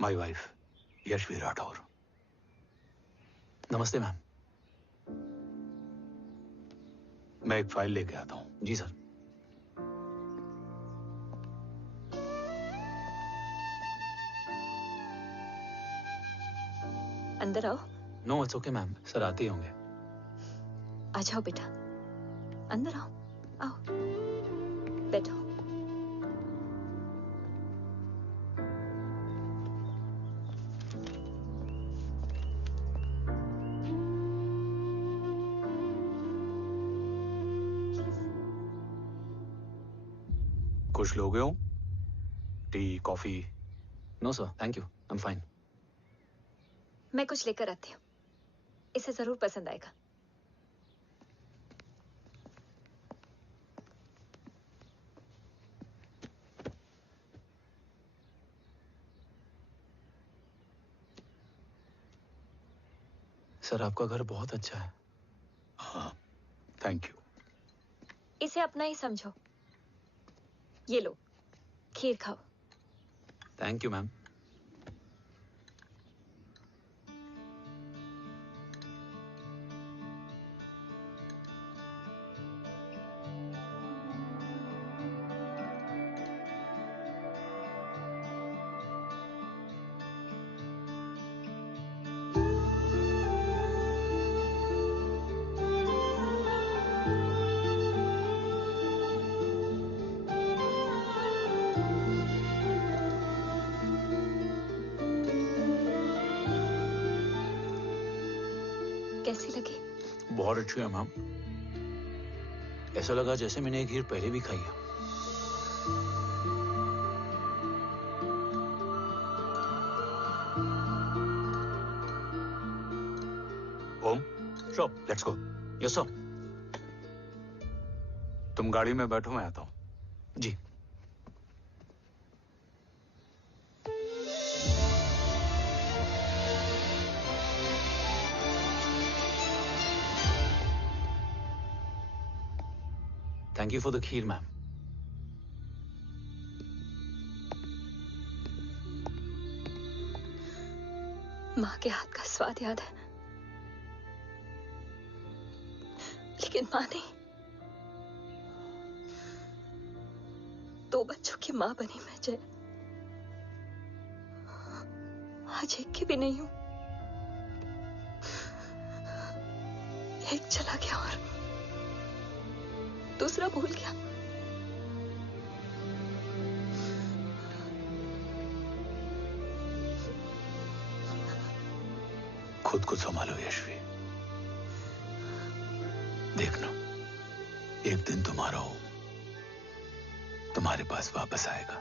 my wife Yashvi Rathore. नमस्ते मैम। मैं एक फाइल लेके आता हूं। जी सर। अंदर आओ। No it's okay ma'am, sir आते ही होंगे। आ जाओ बेटा, अंदर आओ। आओ, बैठो। कुछ लोगे हो? Tea, coffee? No sir, thank you, I am fine. मैं कुछ लेकर आती हूँ, इसे जरूर पसंद आएगा। सर आपका घर बहुत अच्छा है। हाँ, थैंक यू। इसे अपना ही समझो। ये लो, खीर खाओ। Thank you ma'am. कैसी लगी? बहुत अच्छी है मैम। ऐसा लगा जैसे मैंने एक खीर पहले भी खाई है। ओम, चलो लेट्स गो। Yes sir. तुम गाड़ी में बैठो, मैं आता हूं। जी। Thank you for the kheer ma'am. माँ के हाथ का स्वाद याद है, लेकिन माँ नहीं। 2 बच्चों की माँ बनी मैं जय, आज एक की भी नहीं हूं। एक चला गया और दूसरा भूल गया। खुद को संभालो यशवी। देखना, एक दिन तुम्हारा हो तुम्हारे पास वापस आएगा।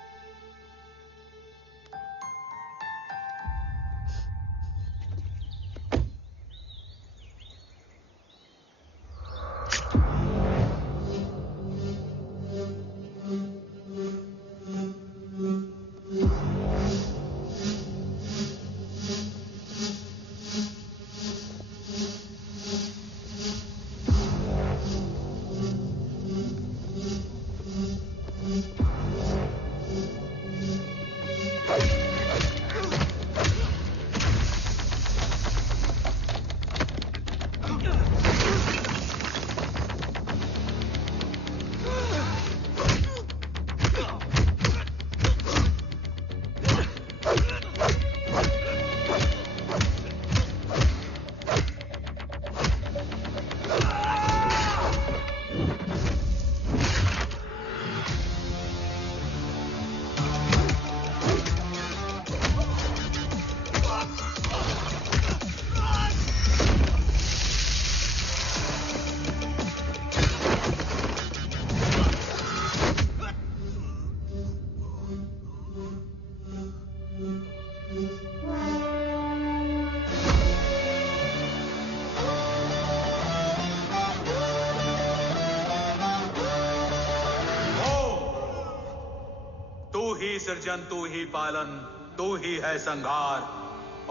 सृजन तू ही पालन, तू ही है संहार,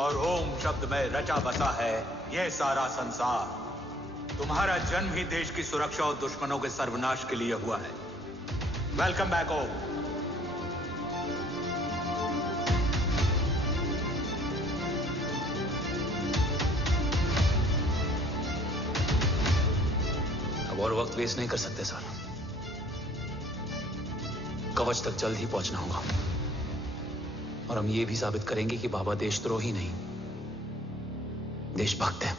और ओम शब्द में रचा बसा है ये सारा संसार। तुम्हारा जन्म ही देश की सुरक्षा और दुश्मनों के सर्वनाश के लिए हुआ है। वेलकम बैक ओम। अब और वक्त वेस्ट नहीं कर सकते सर। कवच तक जल्द ही पहुंचना होगा, और हम ये भी साबित करेंगे कि बाबा देशद्रोही नहीं, देशभक्त है।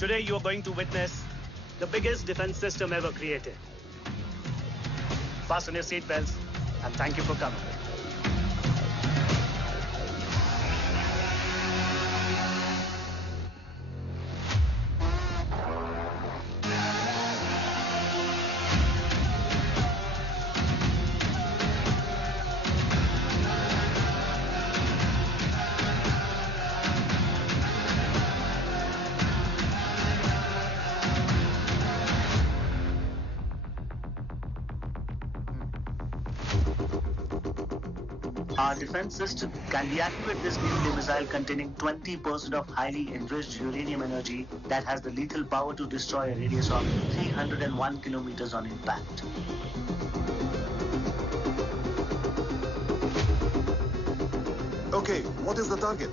Today you are going to witness the biggest defense system ever created. Fasten your seatbelts and thank you for coming. Our defense system can deactivate this nuclear missile containing 20% of highly enriched uranium energy that has the lethal power to destroy a radius of 301 kilometers on impact. Okay, what is the target?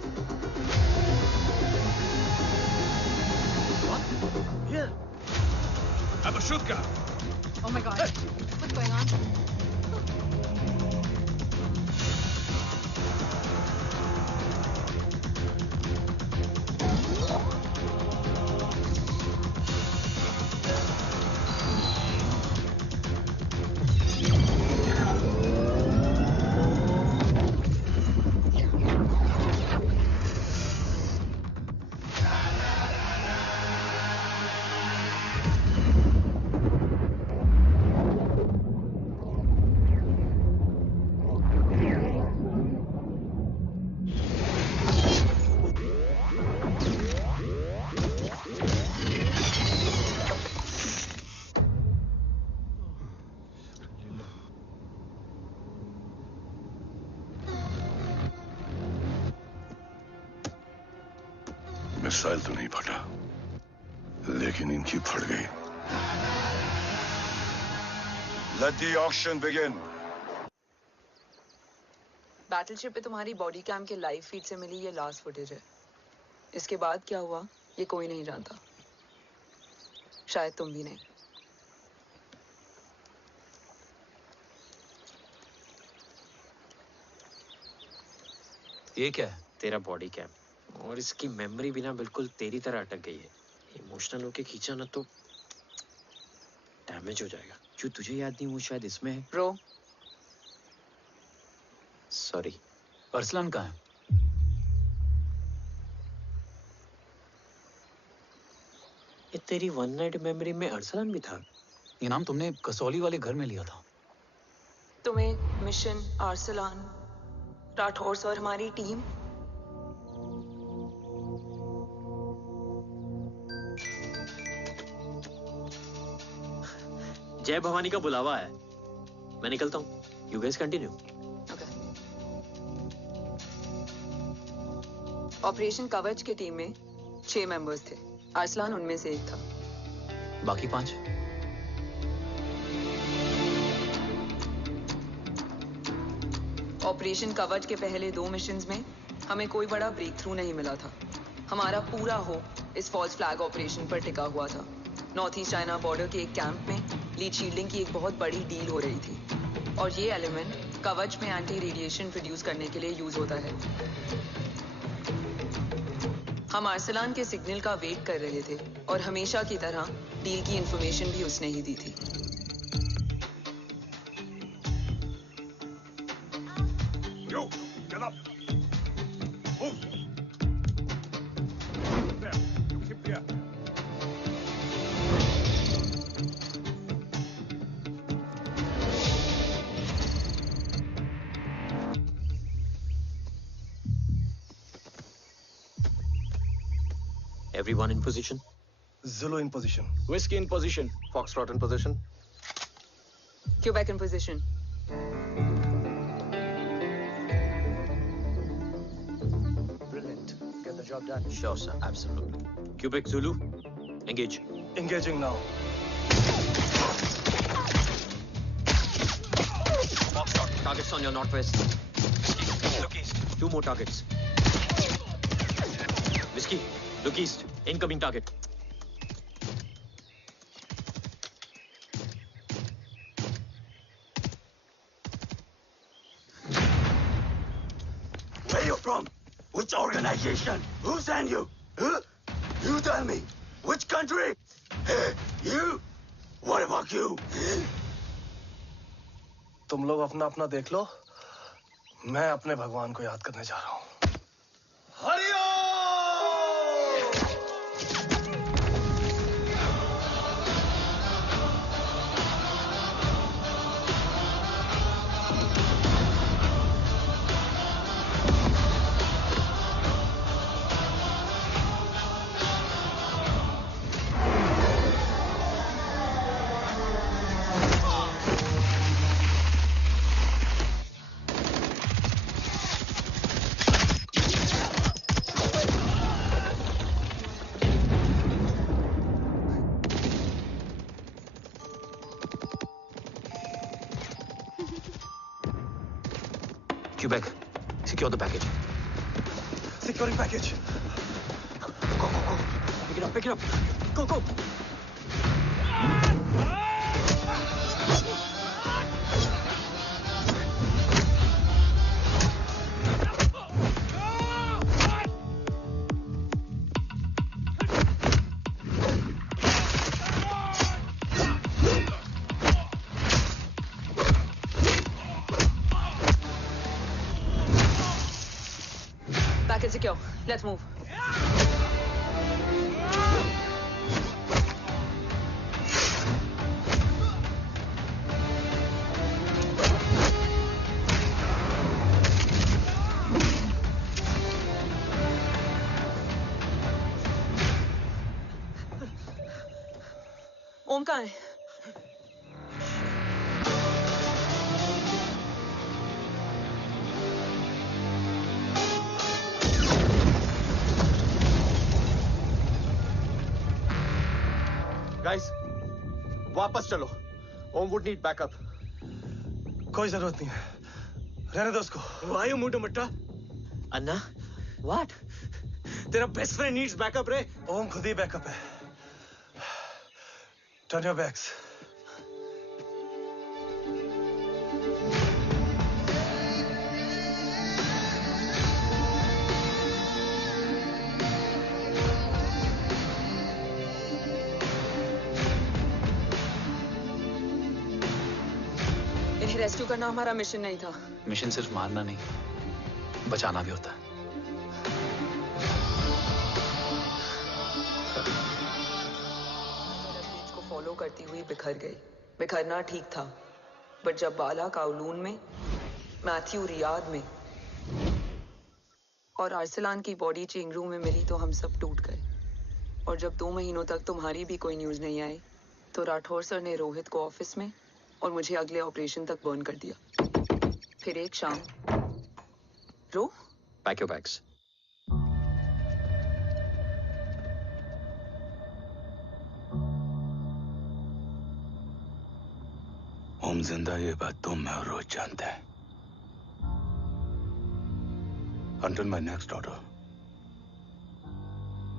What? Here. Abashuka. Oh my God. What's going on? Missile तो नहीं फटा, लेकिन इनकी फट गई। Let the auction begin. Battleship पे तुम्हारी body cam के लाइव फीड से मिली ये लास्ट फुटेज है। इसके बाद क्या हुआ ये कोई नहीं जानता, शायद तुम भी नहीं। ये क्या है? तेरा बॉडी कैम, और इसकी मेमोरी भी ना बिल्कुल तेरी तरह अटक गई है। इमोशनल होके खींचा ना तो डैमेज हो जाएगा। जो तुझे याद नहीं वो शायद इसमें है। Bro sorry. अरसलान कहाँ है? ये तेरी वन नाइट मेमोरी में अरसलान भी था? ये नाम तुमने कसौली वाले घर में लिया था। तुम्हें मिशन, अरसलान, राठौर और हमारी टीम। जय भवानी का बुलावा है, मैं निकलता हूँ। You guys continue. ऑपरेशन कवच की टीम में 6 मेंबर्स थे, अरसलान उनमें से एक था। बाकी 5? ऑपरेशन कवच के पहले 2 मिशंस में हमें कोई बड़ा ब्रेक थ्रू नहीं मिला था। हमारा पूरा होप इस फॉल्स फ्लैग ऑपरेशन पर टिका हुआ था। नॉर्थ ईस्ट चाइना बॉर्डर के एक कैंप में लीड शील्डिंग की एक बहुत बड़ी डील हो रही थी, और ये एलिमेंट कवच में एंटी रेडिएशन प्रोड्यूस करने के लिए यूज होता है। हम अरसलान के सिग्नल का वेट कर रहे थे, और हमेशा की तरह डील की इंफॉर्मेशन भी उसने ही दी थी। Joe, get up. Move. There. You keep there. Everyone in position? Zulu in position. Whiskey in position. Foxtrot in position. Quebec in position. Brilliant. Get the job done. Sure, sir. Absolutely. Quebec Zulu, engage. Engaging now. Foxtrot, targets on your northwest. Look east. 2 more targets. Whiskey, look east. Incoming target. Where you from? Which organization? Who sent you? Huh? You tell me. Which country? You? What about you? तुम लोग अपना अपना देख लो. मैं अपने भगवान को याद करने जा रहा हूँ. Quebec, secure the package. Securing package. Go, go, go. Pick it up, pick it up. Go, go. Package secure. Let's move. ओम कहाँ है? Guys, वापस चलो. Om would need backup. कोई जरूरत नहीं है. रहने दो उसको. Why you moved to Mutta? Anna, what? तेरा best friend needs backup, रे. ओम खुद ही बैकअप है. Turn your backs. इन्हें रेस्क्यू करना हमारा मिशन नहीं था. मिशन सिर्फ मारना नहीं, बचाना भी होता है. को फॉलो करती हुई बिखर गई. बिखरना ठीक था, बट जब बाला काउलून में, मैथ्यू रियाद में और आर्सलान की बॉडी चेंज रूम में मिली तो हम सब टूट गए. और जब 2 महीनों तक तुम्हारी भी कोई न्यूज नहीं आई तो राठौर सर ने रोहित को ऑफिस में और मुझे अगले ऑपरेशन तक बर्न कर दिया. फिर एक शाम रो पैक योर बैग्स. ओम जिंदा, ये बात तुम मैं और रोज जानते हैं. Until my next order,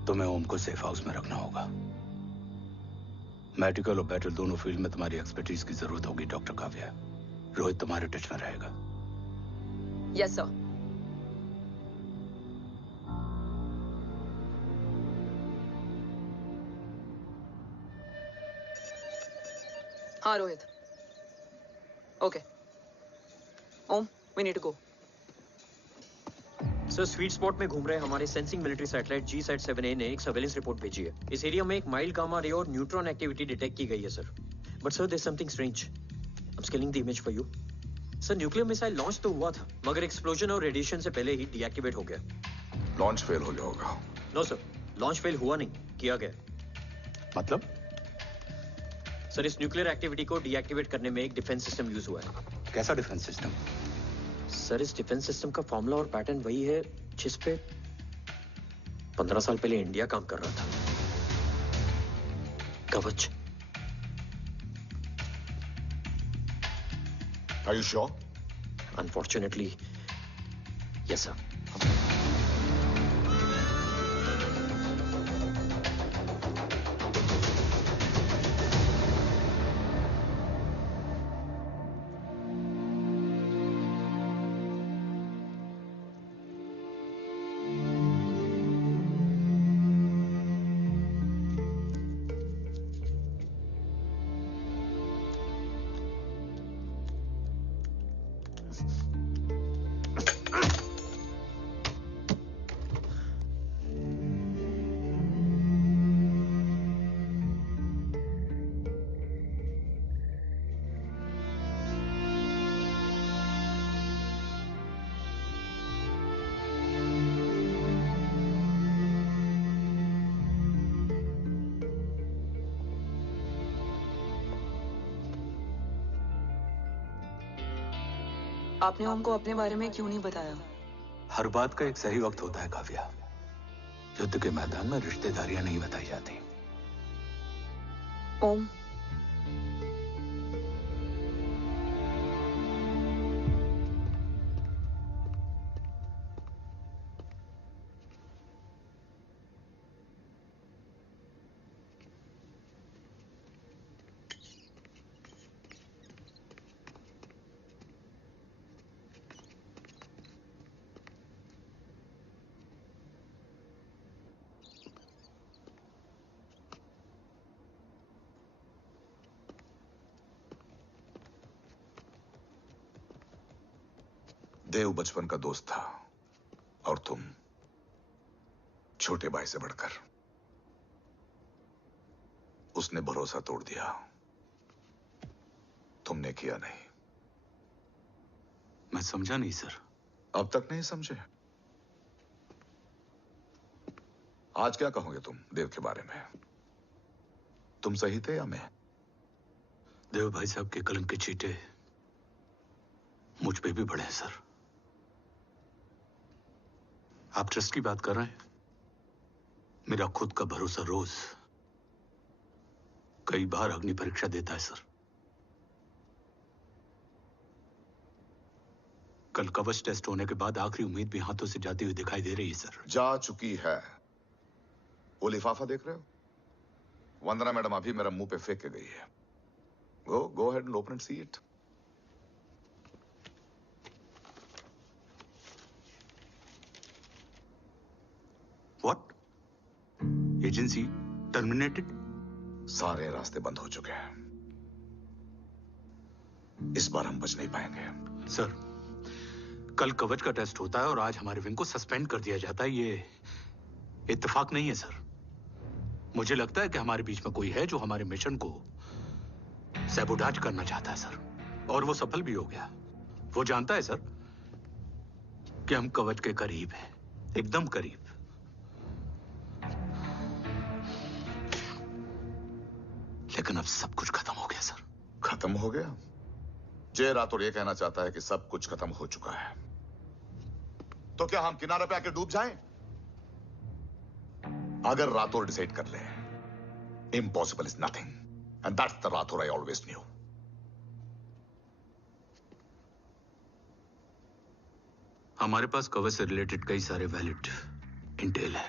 तुम्हें ओम को सेफ हाउस में रखना होगा. मेडिकल और बैटल दोनों फील्ड में तुम्हारी एक्सपर्टीज की जरूरत होगी डॉक्टर काव्या. रोहित तुम्हारे टच में रहेगा. Yes sir. हाँ Rohit. Okay. Om, we need to go. Sir sweet spot में घूम रहे हमारे सेंसिंग मिलिट्री सैटेलाइट GSAT-7A ने एक सर्वेलेंस रिपोर्ट भेजी है। इस एरिया में एक माइल्ड गामा रे और न्यूट्रॉन एक्टिविटी डिटेक्ट की गई है sir. But sir there is something strange. I am scaling the image for you. Sir nuclear missile launch तो हुआ था मगर एक्सप्लोजन और रेडिएशन से पहले ही डीएक्टिवेट हो गया। लॉन्च फेल हो गया होगा। नो सर, लॉन्च फेल हुआ नहीं, किया गया। मतलब? सर इस न्यूक्लियर एक्टिविटी को डीएक्टिवेट करने में एक डिफेंस सिस्टम यूज हुआ है। कैसा डिफेंस सिस्टम? सर इस डिफेंस सिस्टम का फॉर्मूला और पैटर्न वही है जिस पे 15 साल पहले इंडिया काम कर रहा था। कवच। Are you sure? Unfortunately, yes sir. आपने ओम को अपने बारे में क्यों नहीं बताया? हर बात का एक सही वक्त होता है काव्या। युद्ध के मैदान में रिश्तेदारियां नहीं बताई जाती। ओम, देव बचपन का दोस्त था और तुम छोटे भाई से बढ़कर। उसने भरोसा तोड़ दिया, तुमने किया नहीं। मैं समझा नहीं सर। अब तक नहीं समझे? आज क्या कहोगे तुम देव के बारे में? तुम सही थे या मैं? देव भाई साहब के कलंक के चीटे मुझ पे भी पड़े हैं सर। आप ट्रस्ट की बात कर रहे हैं? मेरा खुद का भरोसा रोज कई बार अग्नि परीक्षा देता है सर। कल कवच टेस्ट होने के बाद आखिरी उम्मीद भी हाथों से जाती हुई दिखाई दे रही है सर। जा चुकी है। वो लिफाफा देख रहे हो? वंदना मैडम अभी मेरा मुंह पे फेंक के गई है। Go ahead and open and see it. What? Agency terminated? सारे रास्ते बंद हो चुके हैं। इस बार हम बच नहीं पाएंगे। सर, कल कवच का टेस्ट होता है और आज हमारे विंग को सस्पेंड कर दिया जाता है। ये इत्तेफाक नहीं है सर। मुझे लगता है कि हमारे बीच में कोई है जो हमारे मिशन को सैबोटाज करना चाहता है सर। और वो सफल भी हो गया। वो जानता है सर कि हम कवच के करीब हैं, एकदम करीब। लेकिन अब सब कुछ खत्म हो गया सर। खत्म हो गया? जय राठौर ये कहना चाहता है कि सब कुछ खत्म हो चुका है। तो क्या हम किनारे पे आके डूब जाएं? अगर राठौर डिसाइड कर ले, impossible is nothing, and that's the Rathore I always new. हमारे पास कवच से रिलेटेड कई सारे वैलिड इंटेल है।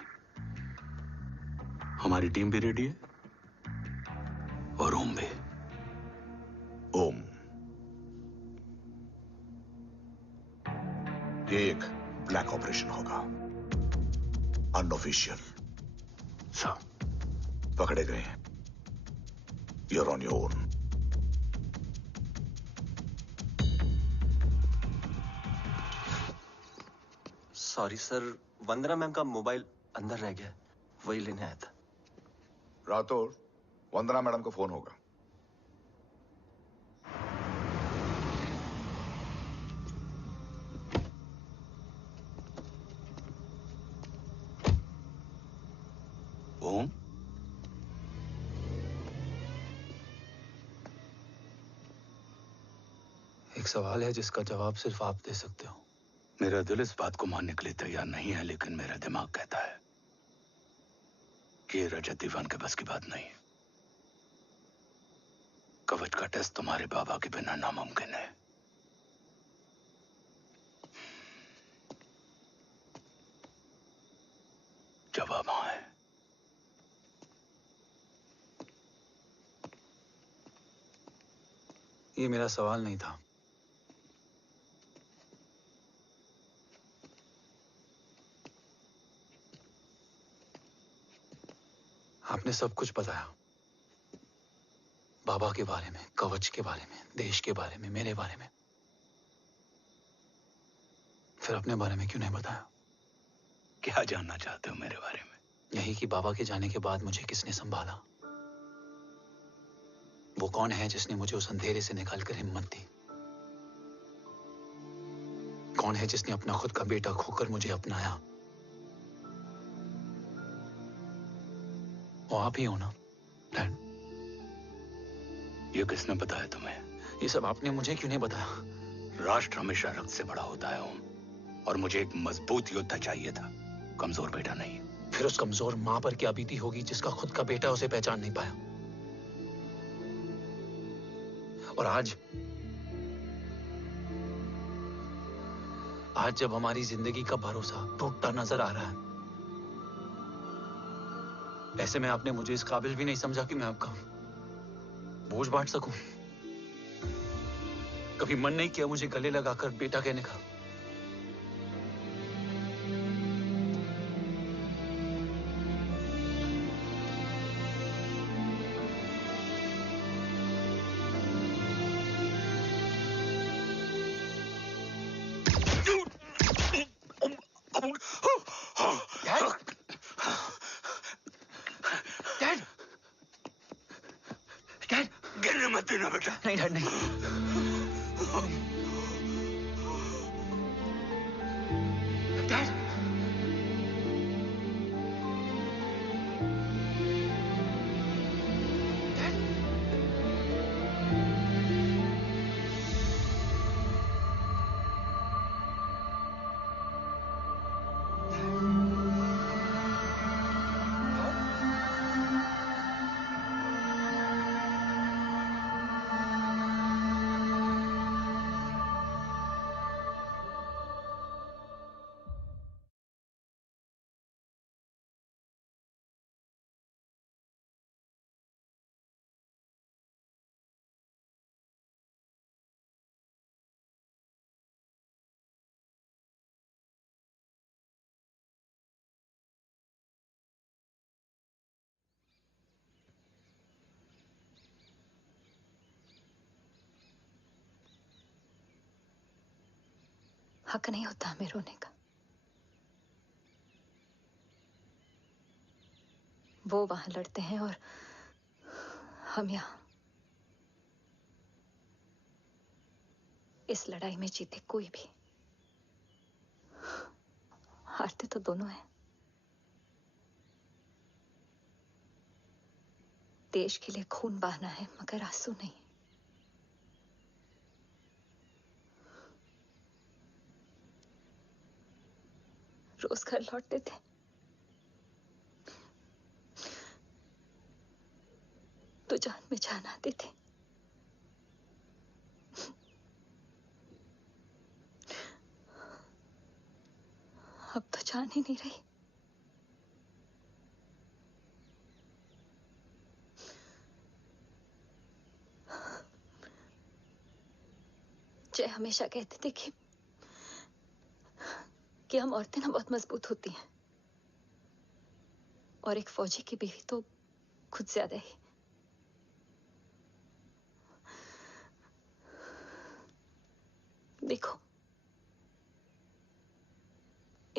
हमारी टीम भी रेडी है और ओम भी। ओम, ये एक ब्लैक ऑपरेशन होगा, अनऑफिशियल। सर, पकड़े गए, you're on your own. Sorry sir, Vandana ma'am का मोबाइल अंदर रह गया, वही लेने आया था। राठौड़, वंदना मैडम का फोन होगा। ओम, एक सवाल है जिसका जवाब सिर्फ आप दे सकते हो। मेरा दिल इस बात को मानने के लिए तैयार नहीं है, लेकिन मेरा दिमाग कहता है कि ये रजत दीवान के बस की बात नहीं है। कवच का टेस्ट तुम्हारे बाबा के बिना नामुमकिन है। जवाब हाँ है। ये मेरा सवाल नहीं था। आपने सब कुछ बताया, बाबा के बारे में, कवच के बारे में, देश के बारे में, मेरे बारे में। फिर अपने बारे में क्यों नहीं बताया? क्या जानना चाहते हो मेरे बारे में? यही कि बाबा के जाने के बाद मुझे किसने संभाला? वो कौन है जिसने मुझे उस अंधेरे से निकालकर हिम्मत दी? कौन है जिसने अपना खुद का बेटा खोकर मुझे अपनाया? वो आप ही हो ना, डैड? ये किसने बताया तुम्हें? ये सब आपने मुझे क्यों नहीं बताया? राष्ट्र हमेशा रक्त से बड़ा होता है ओम, और मुझे एक मजबूत योद्धा चाहिए था, कमजोर बेटा नहीं। फिर उस कमजोर मां पर क्या बीती होगी जिसका खुद का बेटा उसे पहचान नहीं पाया? और आज जब हमारी जिंदगी का भरोसा टूटता नजर आ रहा है, ऐसे में आपने मुझे इस काबिल भी नहीं समझा कि मैं आपका बोझ बांट सकूं। कभी मन नहीं किया मुझे गले लगाकर बेटा कहने का? नहीं डैड, नहीं। डैड, हक नहीं होता हमें रोने का। वो वहां लड़ते हैं और हम यहां। इस लड़ाई में जीते कोई भी, हारते तो दोनों हैं। देश के लिए खून बहाना है, मगर आंसू नहीं। रोज घर लौटते थे, तो जान में जान आती थी। अब तो जान ही नहीं रही। जय हमेशा कहते थे कि हम औरतें ना बहुत मजबूत होती हैं, और एक फौजी की बीवी तो खुद ज्यादा ही। देखो,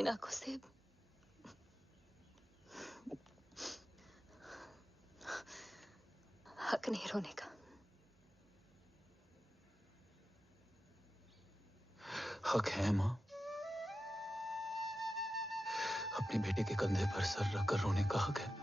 इन आंखों से हक नहीं रोने का। हक है माँ, अपने बेटे के कंधे पर सर रखकर रोने का हक है।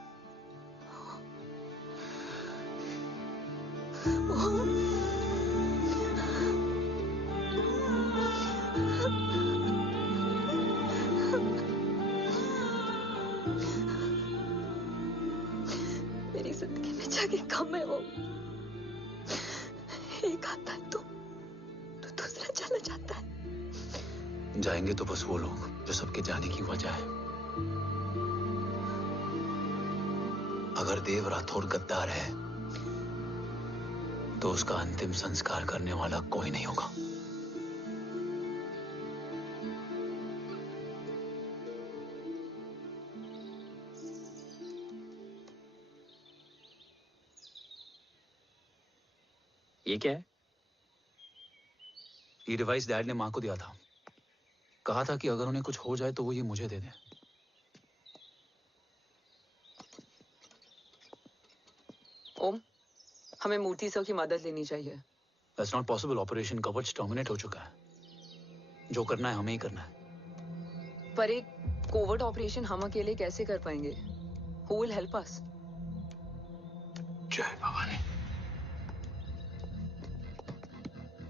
मेरी जिंदगी में जगह कम है वो। एक आता है तो दूसरा चला जाता है। जाएंगे तो बस वो लोग जो सबके जाने की वजह है। अगर देव राठौर गद्दार है तो उसका अंतिम संस्कार करने वाला कोई नहीं होगा। ये क्या है? ये डिवाइस डैड ने मां को दिया था। कहा था कि अगर उन्हें कुछ हो जाए तो वो ये मुझे दे दें। ओम, हमें मूर्ति सर की मदद लेनी चाहिए। That's not possible. ऑपरेशन कवच टर्मिनेट हो चुका है। जो करना है हमें ही करना है। पर एक कोवर्ट ऑपरेशन हम अकेले कैसे कर पाएंगे? Who will help us? जय भवानी।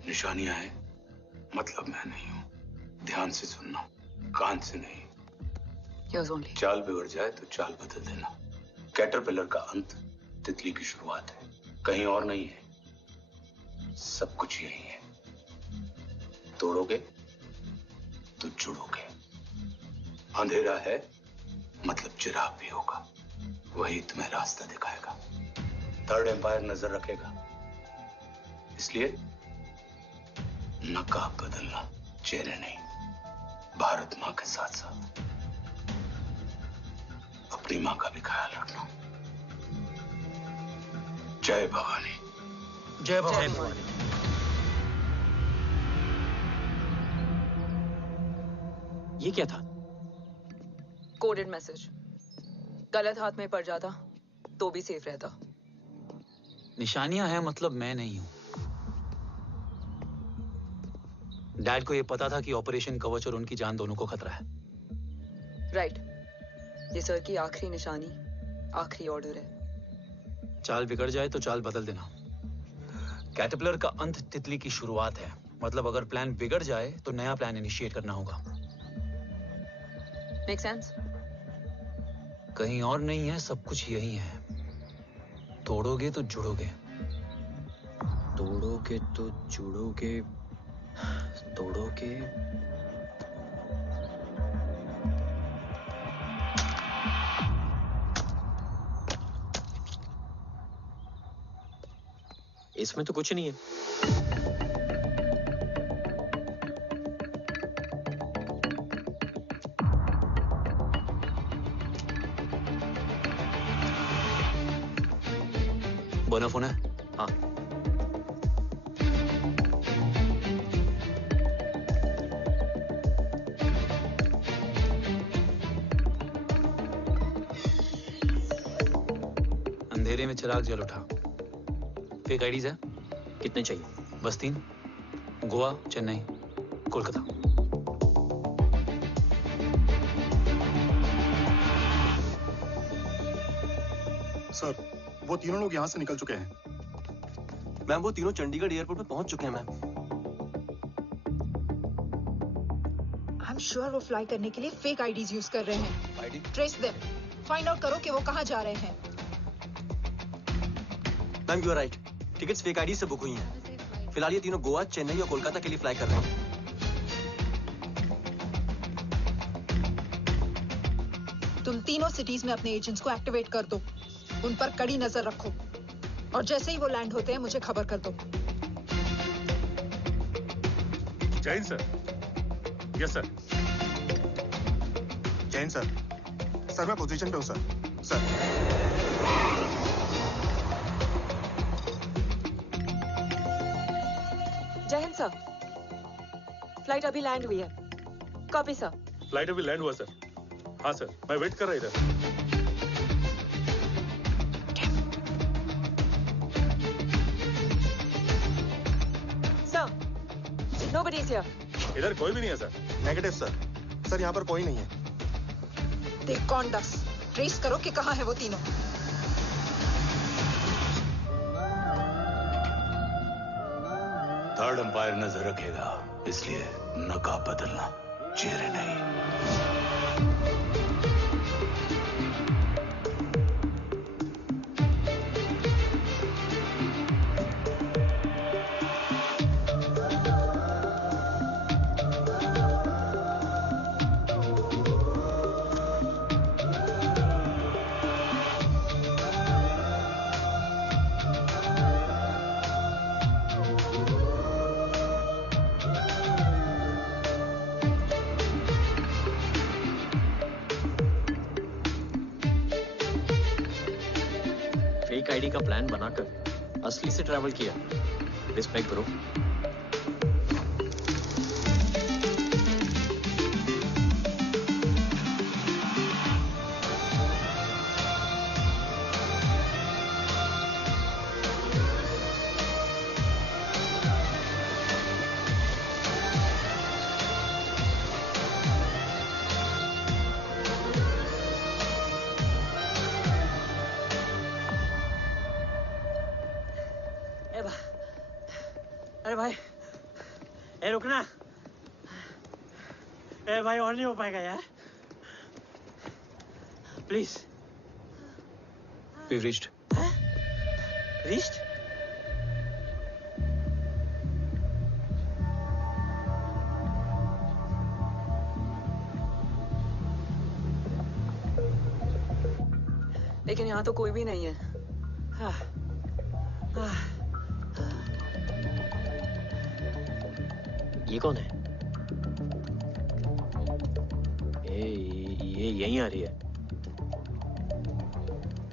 निशानियां हैं, मतलब मैं नहीं हूं। ध्यान से सुनना, कान से नहीं। Yes, only. चाल बिगड़ जाए तो चाल बदल देना। कैटरपिलर का अंत तितली की शुरुआत है, कहीं और नहीं है। सब कुछ यही है। तोड़ोगे तो जुड़ोगे। अंधेरा है मतलब चिराग भी होगा, वही तुम्हें रास्ता दिखाएगा। थर्ड एम्पायर नजर रखेगा, इसलिए नकाब बदलना, चेहरे नहीं। भारत मां के साथ साथ अपनी मां का भी ख्याल रखना। जय भवानी। जय भवानी। ये क्या था? Coded message. गलत हाथ में पड़ जाता तो भी सेफ रहता। निशानियां हैं मतलब मैं नहीं हूं। डैड को ये पता था कि ऑपरेशन कवच और उनकी जान दोनों को खतरा है। राइट। ये सर की आखिरी निशानी, आखिरी ऑर्डर है। चाल बिगड़ जाए तो चाल बदल देना। कैटरपिलर का अंत तितली की शुरुआत है, मतलब अगर प्लान बिगड़ जाए तो नया प्लान इनिशिएट करना होगा। Make sense? कहीं और नहीं है, सब कुछ यही है। तोड़ोगे तो जुड़ोगे। तोड़ोगे तो जुड़ोगे। तोड़ोगे। इसमें तो कुछ नहीं है। बोना फोन है? हाँ। अंधेरे में चिराग जल उठा। फेक आईडीज है? कितने चाहिए? बस 3। गोवा, चेन्नई, कोलकाता। सर, वो तीनों लोग यहाँ से निकल चुके हैं। मैम, वो तीनों चंडीगढ़ एयरपोर्ट पे पहुंच चुके हैं मैम। आई एम श्योर वो फ्लाई करने के लिए फेक आईडीज यूज कर रहे हैं। ID? Trace them, find out करो कि वो कहाँ जा रहे हैं। Ma'am, you are right. Tickets fake ID से बुक हुई हैं। फिलहाल ये तीनों गोवा, चेन्नई और कोलकाता के लिए फ्लाई कर रहे हैं। तुम तीनों सिटीज में अपने एजेंट्स को एक्टिवेट कर दो। उन पर कड़ी नजर रखो और जैसे ही वो लैंड होते हैं मुझे खबर कर दो। Jain sir. Yes sir. Jain sir. Sir मैं पोजीशन पे हूँ सर। सर। जय हिंद सर। फ्लाइट अभी लैंड हुई है। Copy sir. फ्लाइट अभी लैंड हुआ सर। हाँ सर, मैं वेट कर रहा इधर। Nobody is here. इधर कोई भी नहीं है सर। Negative sir. सर यहाँ पर कोई नहीं है। देख कौन डस, ट्रेस करो कि कहाँ है वो तीनों। थर्ड अंपायर नजर रखेगा, इसलिए नकाब बदलना, चेहरे नहीं। फेक आईडी का प्लान बनाकर असली से ट्रैवल किया। Respect bro. अरे भाई, ए रुकना। ए भाई और नहीं हो पाएगा यार। प्लीज। We've reached. Reached? लेकिन यहाँ तो कोई भी नहीं है। ये कौन है? ये यहीं आ रही है।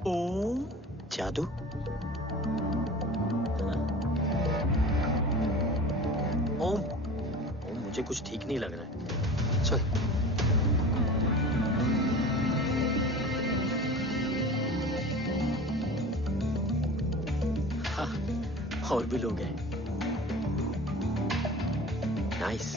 ओम जादू। ओम मुझे कुछ ठीक नहीं लग रहा है। चल। हाँ, और भी लोग हैं। नाइस।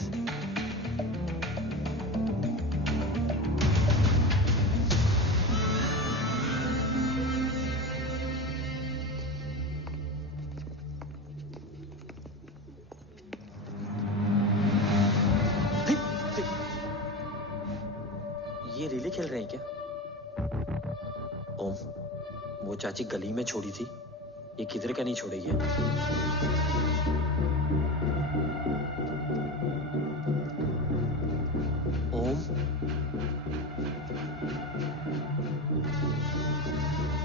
ये रिले खेल रहे हैं क्या? ओम, वो चाची गली में छोड़ी थी, ये किधर का नहीं छोड़ेगी। ओम,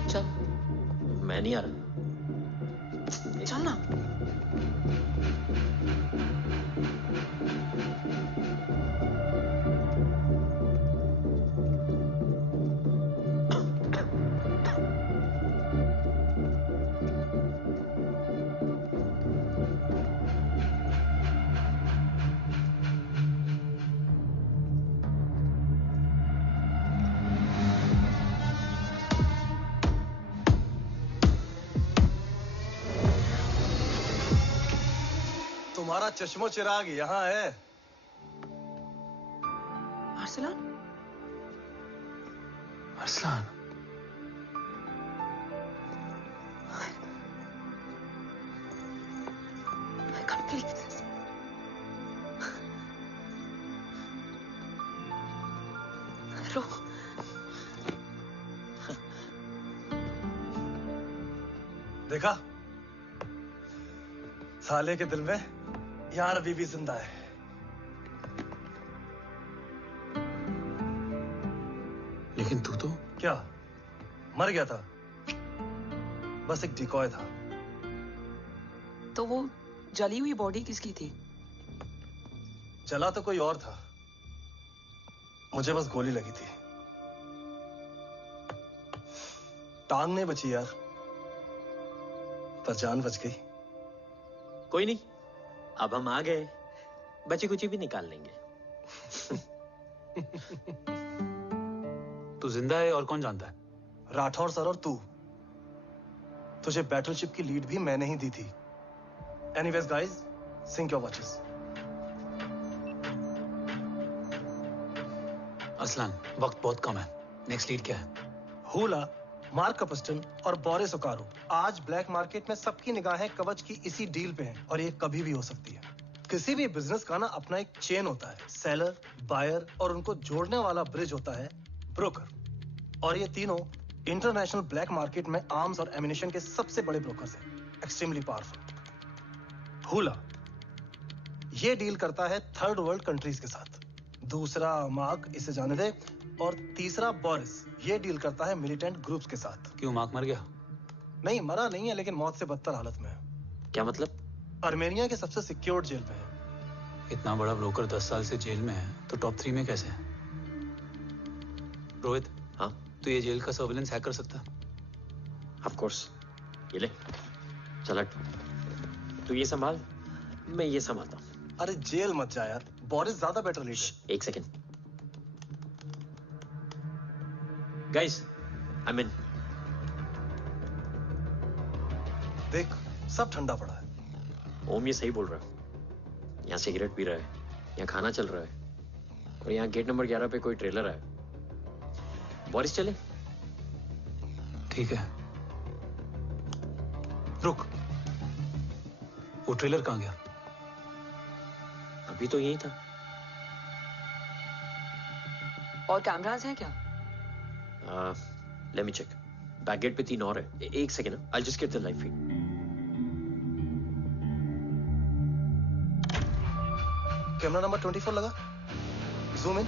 चल। मैं नहीं आ रहा। चल ना। तुम्हारा चश्मो चिराग यहाँ है। Arsalan? Arsalan. I can't believe this. रो। देखा? साले के दिल में यार अभी भी जिंदा है। लेकिन तू तो क्या मर गया था? बस एक डिकॉय था। तो वो जली हुई बॉडी किसकी थी? चला तो कोई और था, मुझे बस गोली लगी थी। टांग नहीं बची यार, पर जान बच गई। कोई नहीं, अब हम आ गए, बची कुची भी निकाल लेंगे। तू जिंदा है और कौन जानता है? राठौर सर और तू। तुझे बैटलशिप की लीड भी मैंने ही दी थी। Anyways guys, sync your watches. Aslan, वक्त बहुत कम है। नेक्स्ट लीड क्या है? हुला, मार्क कपस्टन और बोरिस ओकारो। आज ब्लैक मार्केट में सबकी निगाहें कवच की इसी डील पे हैं और ये कभी भी हो सकती है। किसी भी बिजनेस का ना अपना एक चेन होता है, सेलर, बायर और उनको जोड़ने वाला ब्रिज होता है ब्रोकर। और ये तीनों इंटरनेशनल ब्लैक मार्केट में आर्म्स और एमिनेशन के सबसे बड़े ब्रोकर्स हैं, एक्सट्रीमली पावरफुल। हुला ये डील करता है थर्ड वर्ल्ड कंट्रीज के साथ। दूसरा मार्क, इसे जाने दे। और तीसरा बोरिस, ये डील करता है मिलिटेंट ग्रुप्स के साथ। क्यों, मार्क मर गया? नहीं, मरा नहीं है, लेकिन मौत से बदतर हालत में है। क्या मतलब? आर्मेनिया के सबसे सिक्योर्ड जेल में है। इतना बड़ा ब्रोकर 10 साल से जेल में है, तो टॉप 3 में कैसे है? रोहित, हाँ? तो ये जेल का सर्विलेंस हैक कर सकता? Of course. ये ले, चल हट। तू ये संभाल, मैं ये संभालता हूँ। अरे जेल मत जा यार, बोरिस ज्यादा बेटर लीडर। एक सेकेंड। गाइस, आई मीन, देख सब ठंडा पड़ा है। ओम ये सही बोल रहा है। यहाँ सिगरेट पी रहा है, यहाँ खाना चल रहा है, और यहाँ गेट नंबर 11 पे कोई ट्रेलर है। बोरिस चले? ठीक है। रुक, वो ट्रेलर कहाँ गया? अभी तो यही था। और कैमरास हैं क्या? Let me check. Back gate पे 3 और है। एक second, I just get the live feed. Camera number 24 लगा। Zoom in.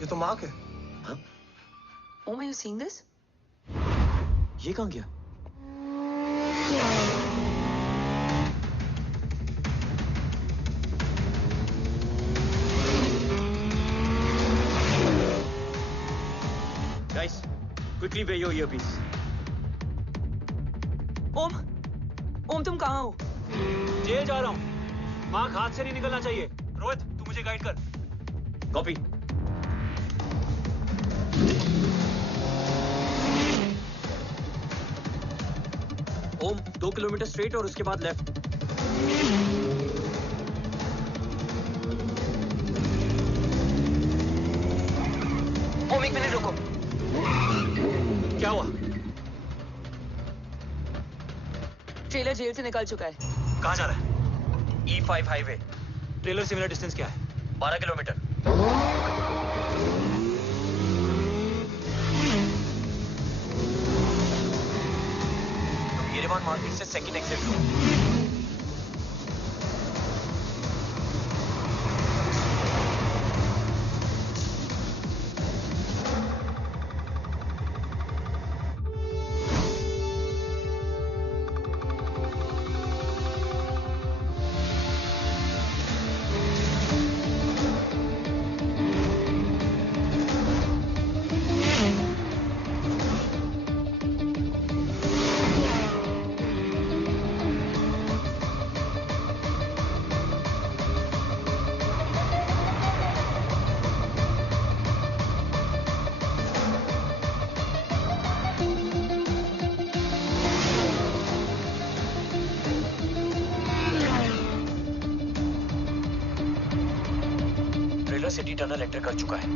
ये तो मार्क है। हाँ? Oh, are you seeing this? ये कहाँ गया? Guys, quickly wear your earpiece. ओम, तुम कहाँ हो? जेल जा रहा हूँ। मार्क हाथ से नहीं निकलना चाहिए। रोहित, तू मुझे गाइड कर। कॉपी। ओम, 2 किलोमीटर स्ट्रेट और उसके बाद लेफ्ट। ओम, 1 मिनट रुको। क्या हुआ? ट्रेलर जेल से निकल चुका है। कहाँ जा रहा है? E5 highway. ट्रेलर से मेरा डिस्टेंस क्या है? 12 किलोमीटर। येरेवान मार्केट से सेकंड एक्सिट लो। सिटी टनल एंटर कर चुका है।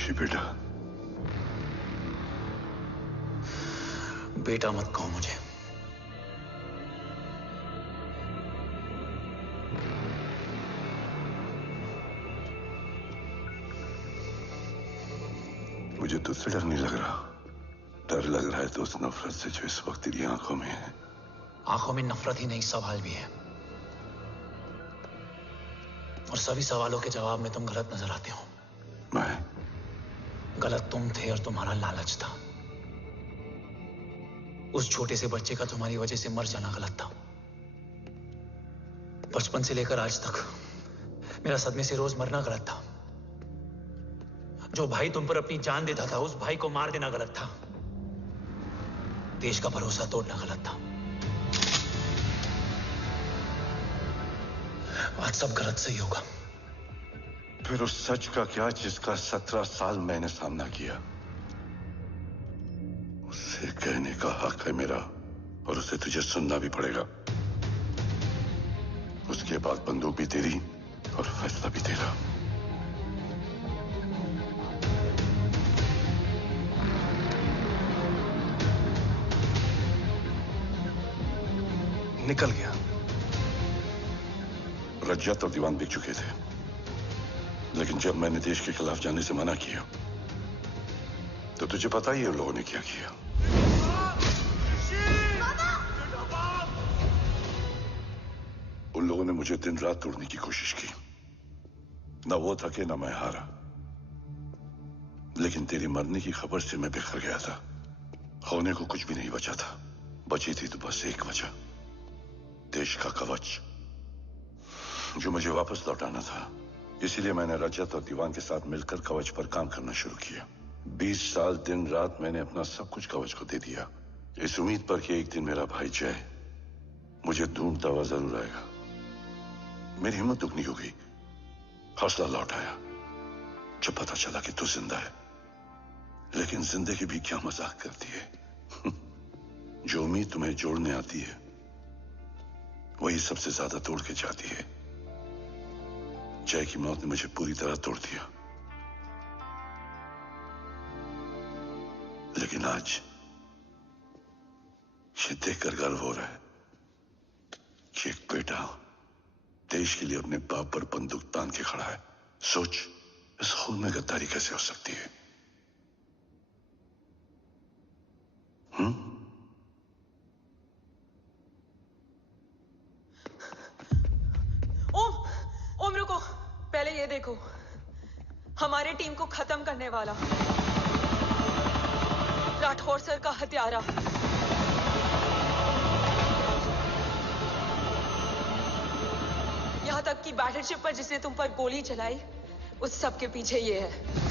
ऋषि बेटा। बेटा मत कहो मुझे। मुझे तुझसे डर नहीं लग रहा, डर लग रहा है तो उस नफरत से जो इस वक्त तेरी आंखों में है। आंखों में नफरत ही नहीं, सवाल भी है, और सभी सवालों के जवाब में तुम गलत नजर आते हो। मैं गलत तुम थे और तुम्हारा लालच था। उस छोटे से बच्चे का तुम्हारी वजह से मर जाना गलत था। बचपन से लेकर आज तक मेरा सदमे से रोज मरना गलत था। जो भाई तुम पर अपनी जान देता था, उस भाई को मार देना गलत था। देश का भरोसा तोड़ना गलत था। आज सब गलत सही होगा। फिर उस सच का क्या जिसका 17 साल मैंने सामना किया? उसे कहने का हक है मेरा, और उसे तुझे सुनना भी पड़ेगा। उसके बाद बंदूक भी तेरी और फैसला भी तेरा। निकल गया। रज्जत और दीवान बिक चुके थे, लेकिन जब मैंने देश के खिलाफ जाने से मना किया तो तुझे पता ही है उन लोगों ने क्या किया। उन लोगों ने मुझे दिन रात तोड़ने की कोशिश की। न वो थके न मैं हारा, लेकिन तेरी मरने की खबर से मैं बिखर गया था। होने को कुछ भी नहीं बचा था। बची थी तो बस एक वजह, देश का कवच, जो मुझे वापस लौटाना था। इसीलिए मैंने रजत और दीवान के साथ मिलकर कवच पर काम करना शुरू किया। 20 साल दिन रात मैंने अपना सब कुछ कवच को दे दिया, इस उम्मीद पर कि एक दिन मेरा भाई जय मुझे ढूंढता हुआ जरूर आएगा। मेरी हिम्मत दुगनी हो गई, हौसला लौट आया जब पता चला कि तू जिंदा है। लेकिन जिंदगी भी क्या मजाक करती है। जो उम्मीद तुम्हें जोड़ने आती है वही सबसे ज्यादा तोड़ के जाती है। जय की मौत ने मुझे पूरी तरह तोड़ दिया, लेकिन आज ये देखकर गर्व हो रहा है कि एक बेटा देश के लिए अपने बाप पर बंदूक तान के खड़ा है। सोच, इस खून में गद्दारी कैसे हो सकती है? ओम रुको, पहले ये देखो, हमारे टीम को खत्म करने वाला राठौर सर का हत्यारा। यहां तक कि बैटलशिप पर जिसने तुम पर गोली चलाई, उस सब के पीछे ये है।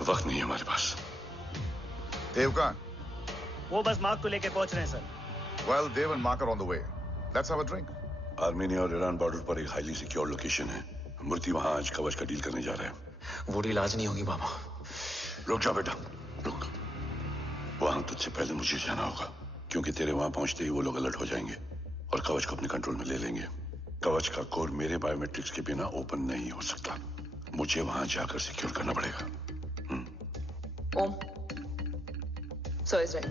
वक्त नहीं है हमारे पास। देव कहाँ? वो बस मार्क को लेके पहुंच रहे हैं sir. Well, Dev and Mark are on the way. Let's have a drink. Armenia और ईरान बॉर्डर पर एक हाईली सिक्योर लोकेशन है। मूर्ति वहां आज कवच का डील करने जा रहे हैं। वो डील आज नहीं होगी बाबा। रुक जा बेटा, रुक। वहां तुझसे पहले मुझे जाना होगा, क्योंकि तेरे वहां पहुंचते ही वो लोग अलर्ट हो जाएंगे और कवच को अपने कंट्रोल में ले लेंगे। कवच का कोर मेरे बायोमेट्रिक्स के बिना ओपन नहीं हो सकता। मुझे वहां जाकर सिक्योर करना पड़ेगा। ओम, सर इज राइट।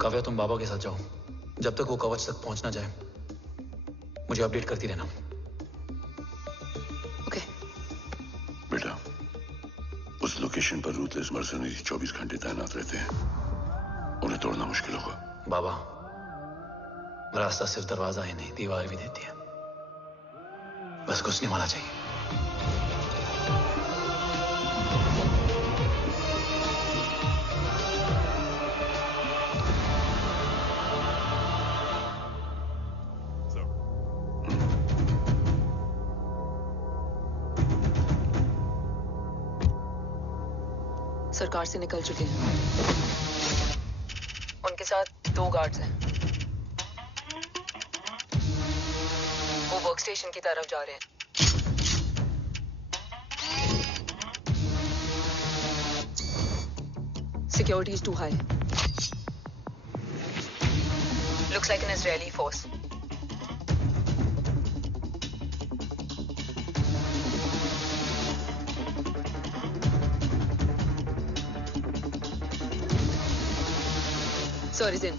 काव्या, तुम बाबा के साथ जाओ। जब तक वो कवच तक पहुंच ना जाए मुझे अपडेट करती रहना। ओके। बेटा, उस लोकेशन पर रूथलेस मर्सनरी 24 घंटे तैनात रहते हैं। उन्हें तोड़ना मुश्किल होगा। बाबा, रास्ता सिर्फ दरवाजा ही नहीं, दीवार भी देती है। बस घुसने वाला चाहिए। सरकार से निकल चुके हैं। उनके साथ 2 गार्ड्स हैं। वो वर्क स्टेशन की तरफ जा रहे हैं। Security is too high. Looks like an Israeli force. Sir is in.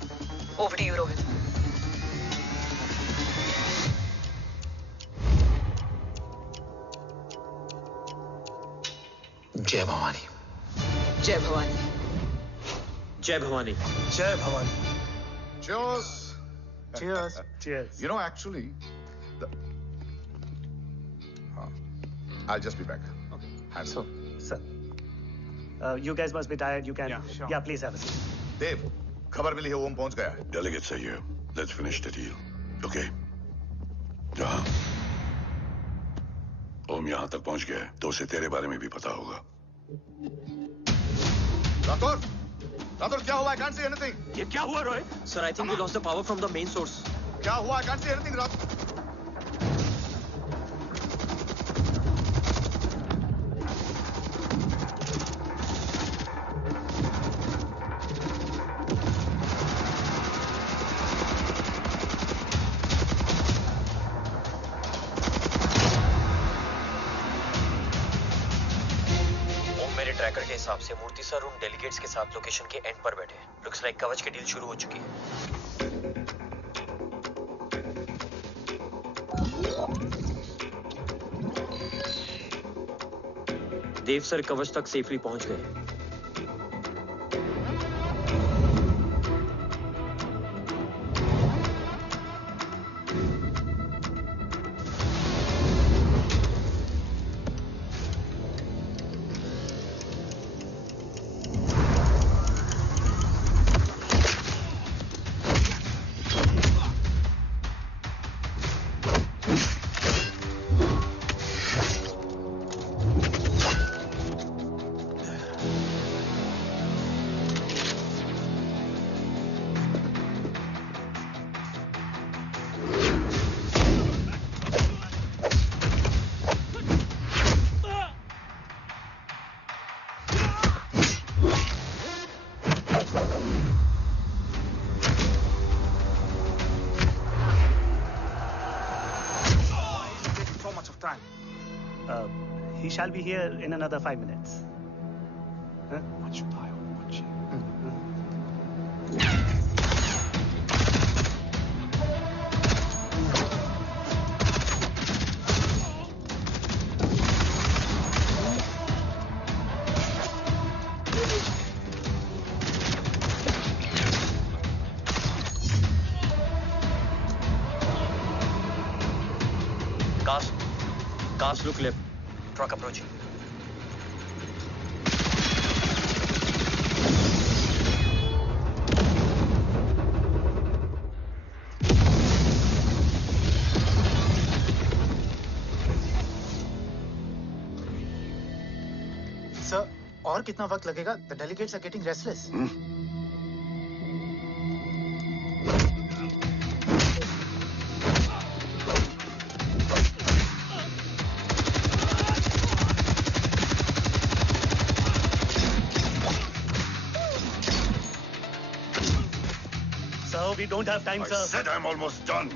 Over to you, Rohit. जय भवानी। जय भवानी। जय भवानी। जय Bhavani. Cheers. Cheers. Cheers. You know, actually, I'll just be back. Okay. Hands So, sir, you guys must be tired. You can. Yeah, sure. Yeah, please have a seat. देव, खबर मिली है ओम पहुंच गया है। Delegates are here. Let's finish the deal. Okay? जहाँ ओम यहाँ तक पहुंच गया है तो उसे तेरे बारे में भी पता होगा। राठौर, राठौर क्या हुआ? I can't see anything. ये क्या हुआ Rohit? Sir, I think we lost the power from the main source. क्या हुआ? I can't see anything, Rathore. Tracker के हिसाब से मूर्ति सर उन डेलीगेट्स के साथ लोकेशन के एंड पर बैठे। लुक्स लाइक कवच की डील शुरू हो चुकी है। देव सर कवच तक सेफली पहुंच गए। He shall be here in another 5 minutes. Huh? Cars look left. Truck approaching. Sir, और कितना वक्त लगेगा? The delegates are getting restless. We don't have time, sir. I said I'm almost done.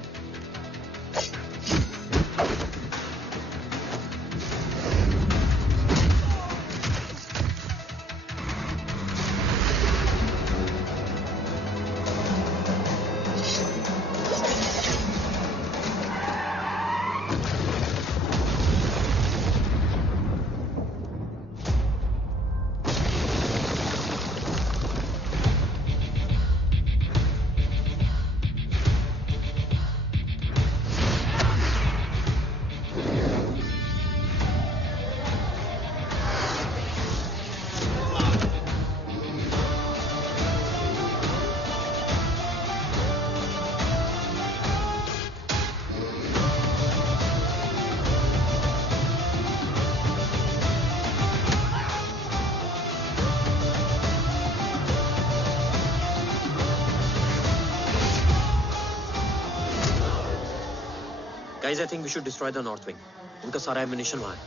Guys, I think we should destroy the North Wing. उनका सारा ammunition वहाँ है.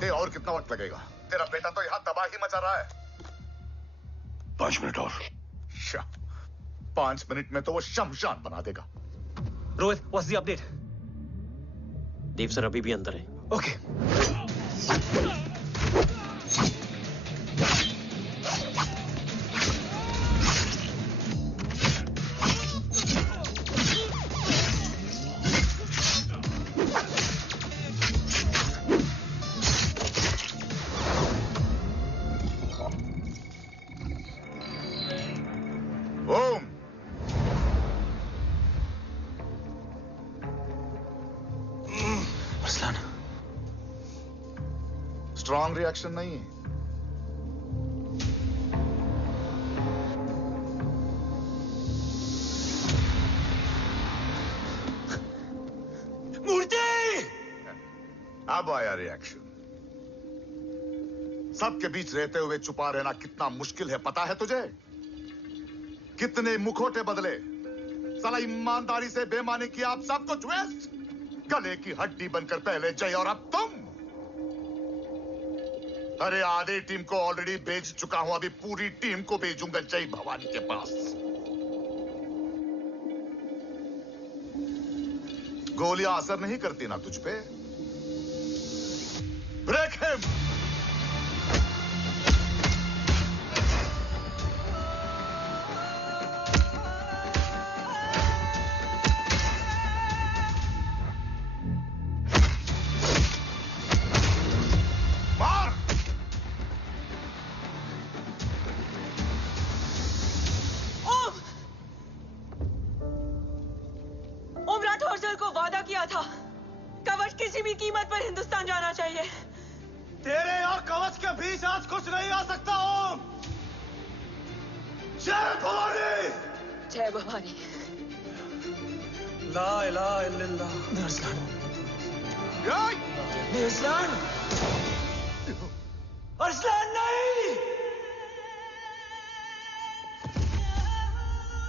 देव और कितना वक्त लगेगा? तेरा बेटा तो यहाँ तबाही मचा रहा है. 5 मिनट और. 5 मिनट में तो वो शमशान बना देगा. Rohit, what's the update? Dev sir अभी भी अंदर है. Okay. स्ट्रॉन्ग रिएक्शन नहीं है. मूर्ति! अब आया रिएक्शन. सबके बीच रहते हुए छुपा रहना कितना मुश्किल है पता है तुझे? कितने मुखौटे बदले. साला ईमानदारी से बेईमानी किया, आप सब कुछ वेस्ट. गले की हड्डी बनकर पहले जय और अब तुम. अरे आधे टीम को ऑलरेडी भेज चुका हूं, अभी पूरी टीम को भेजूंगा जय भवानी के पास. गोलियां असर नहीं करती ना तुझ पे. Break him.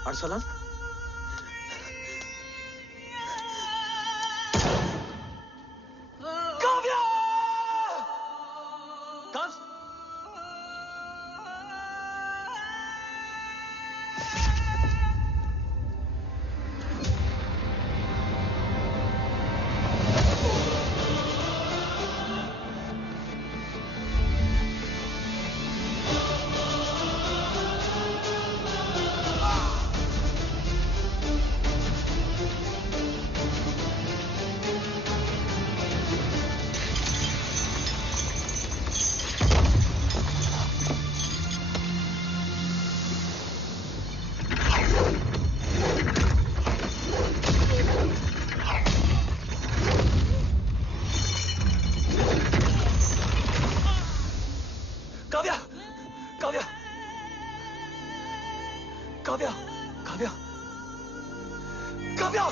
Arsalan? Kavya!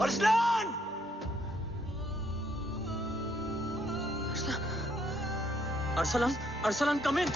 Arsalan! Arsalan, Arsalan, come in.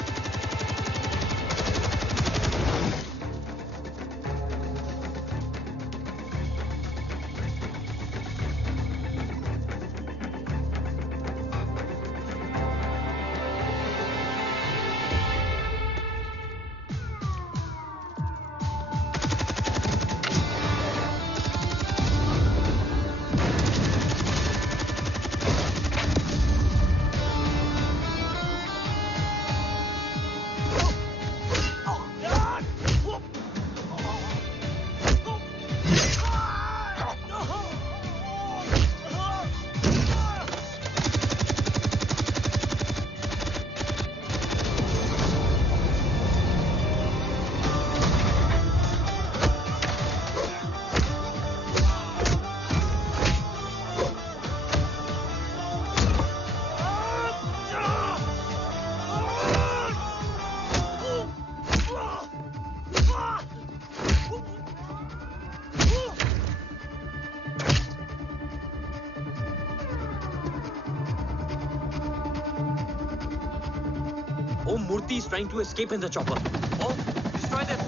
trying to escape in the chopper. Oh, destroy them.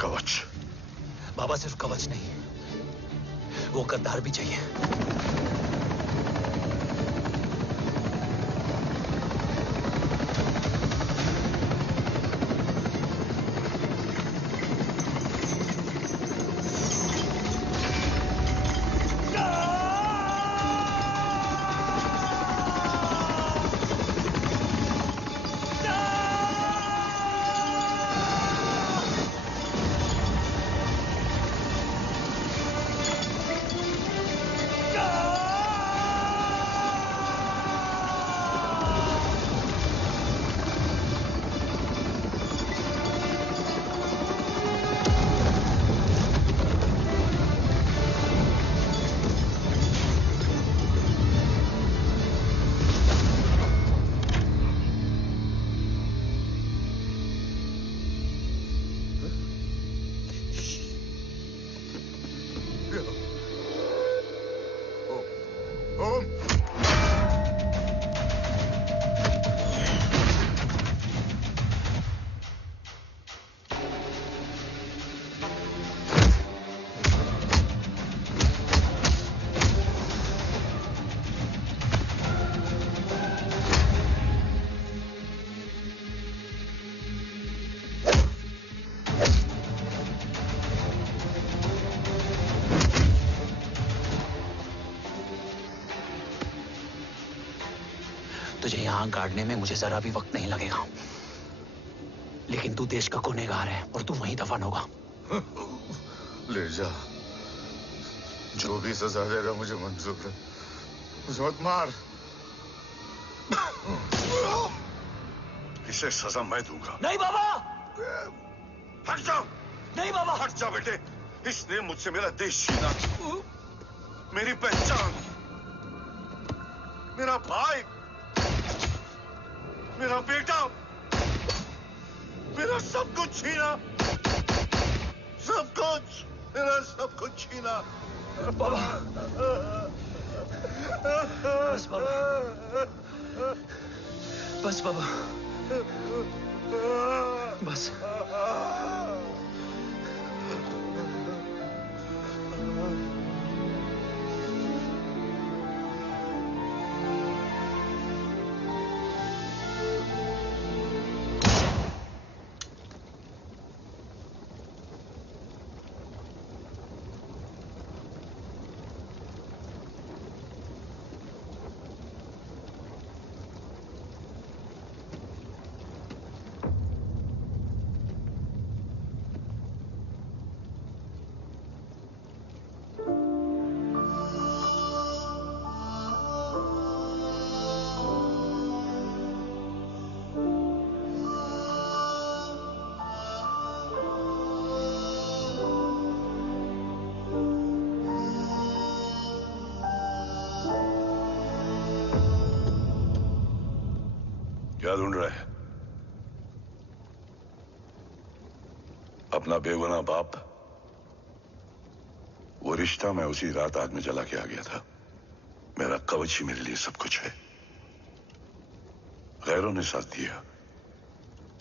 कवच। बाबा सिर्फ कवच नहीं, वो गद्दार भी चाहिए। तुझे यहां गाड़ने में मुझे जरा भी वक्त नहीं लगेगा, लेकिन तू देश का गुनहगार है और तू वहीं दफन होगा। ले जा, जो भी सजा देगा मुझे मंजूर है, मुझे मत मार। इसे सजा मैं दूंगा। नहीं बाबा, हट जाओ। नहीं बाबा, हट जा बेटे। इसने मुझसे मेरा देश छीना, मेरी पहचान, मेरा भाई, मेरा बेटा, मेरा सब कुछ छीना, सब कुछ, मेरा सब कुछ छीना। बाबा, बस बाबा, बस बाबा, बस। क्या ढूंढ रहा है? अपना बेगुनाह बाप। वो रिश्ता मैं उसी रात आग में जला के आ गया था। मेरा कवच ही मेरे लिए सब कुछ है। गैरों ने साथ दिया,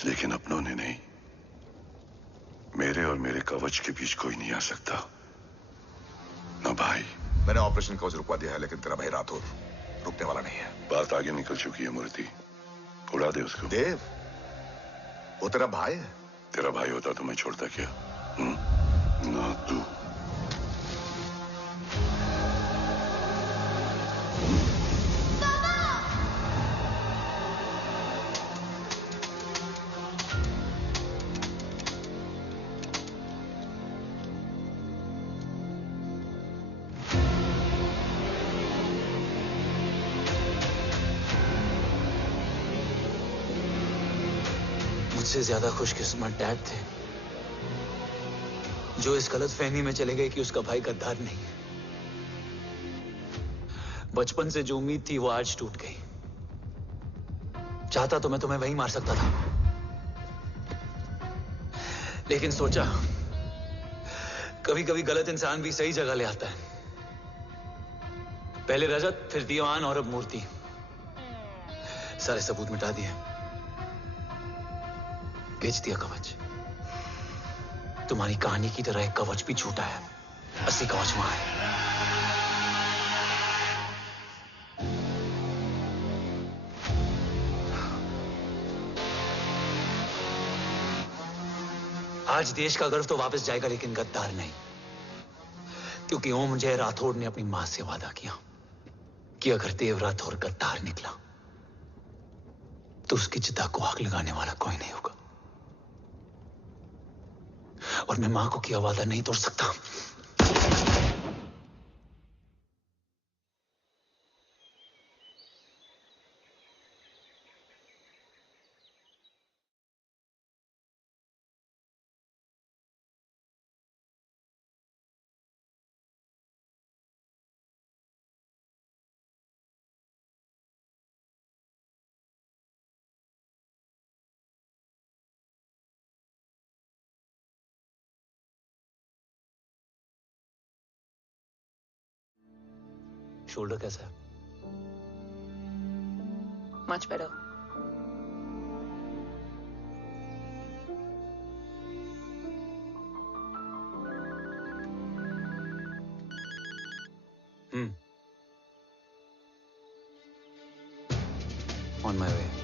लेकिन अपनों ने नहीं। मेरे और मेरे कवच के बीच कोई नहीं आ सकता। ना भाई। मैंने ऑपरेशन कवच रुकवा दिया है, लेकिन तेरा भाई राठौर रुकने वाला नहीं है। बात आगे निकल चुकी है मूर्ति, उड़ा दे उसको। देव, वो तेरा भाई है। तेरा भाई होता तो मैं छोड़ता क्या? ना तू। मुझसे ज्यादा खुशकिस्मत डैड थे, जो इस गलत फहमी में चले गए कि उसका भाई गद्दार नहीं है। बचपन से जो उम्मीद थी वो आज टूट गई। चाहता तो मैं तुम्हें वहीं मार सकता था, लेकिन सोचा कभी कभी गलत इंसान भी सही जगह ले आता है। पहले रजत, फिर दीवान और अब मूर्ति। सारे सबूत मिटा दिए, बेच दिया कवच। तुम्हारी कहानी की तरह एक कवच भी छूटा है, असली कवच वहां है। आज देश का गर्व तो वापस जाएगा, लेकिन गद्दार नहीं, क्योंकि ओम जय राठौड़ ने अपनी मां से वादा किया कि अगर देव राठौड़ गद्दार निकला तो उसकी चिता को आग लगाने वाला कोई नहीं होगा। और मैं मां को किया वादा नहीं तोड़ सकता। शोल्डर कैसा है? Much better. On my way.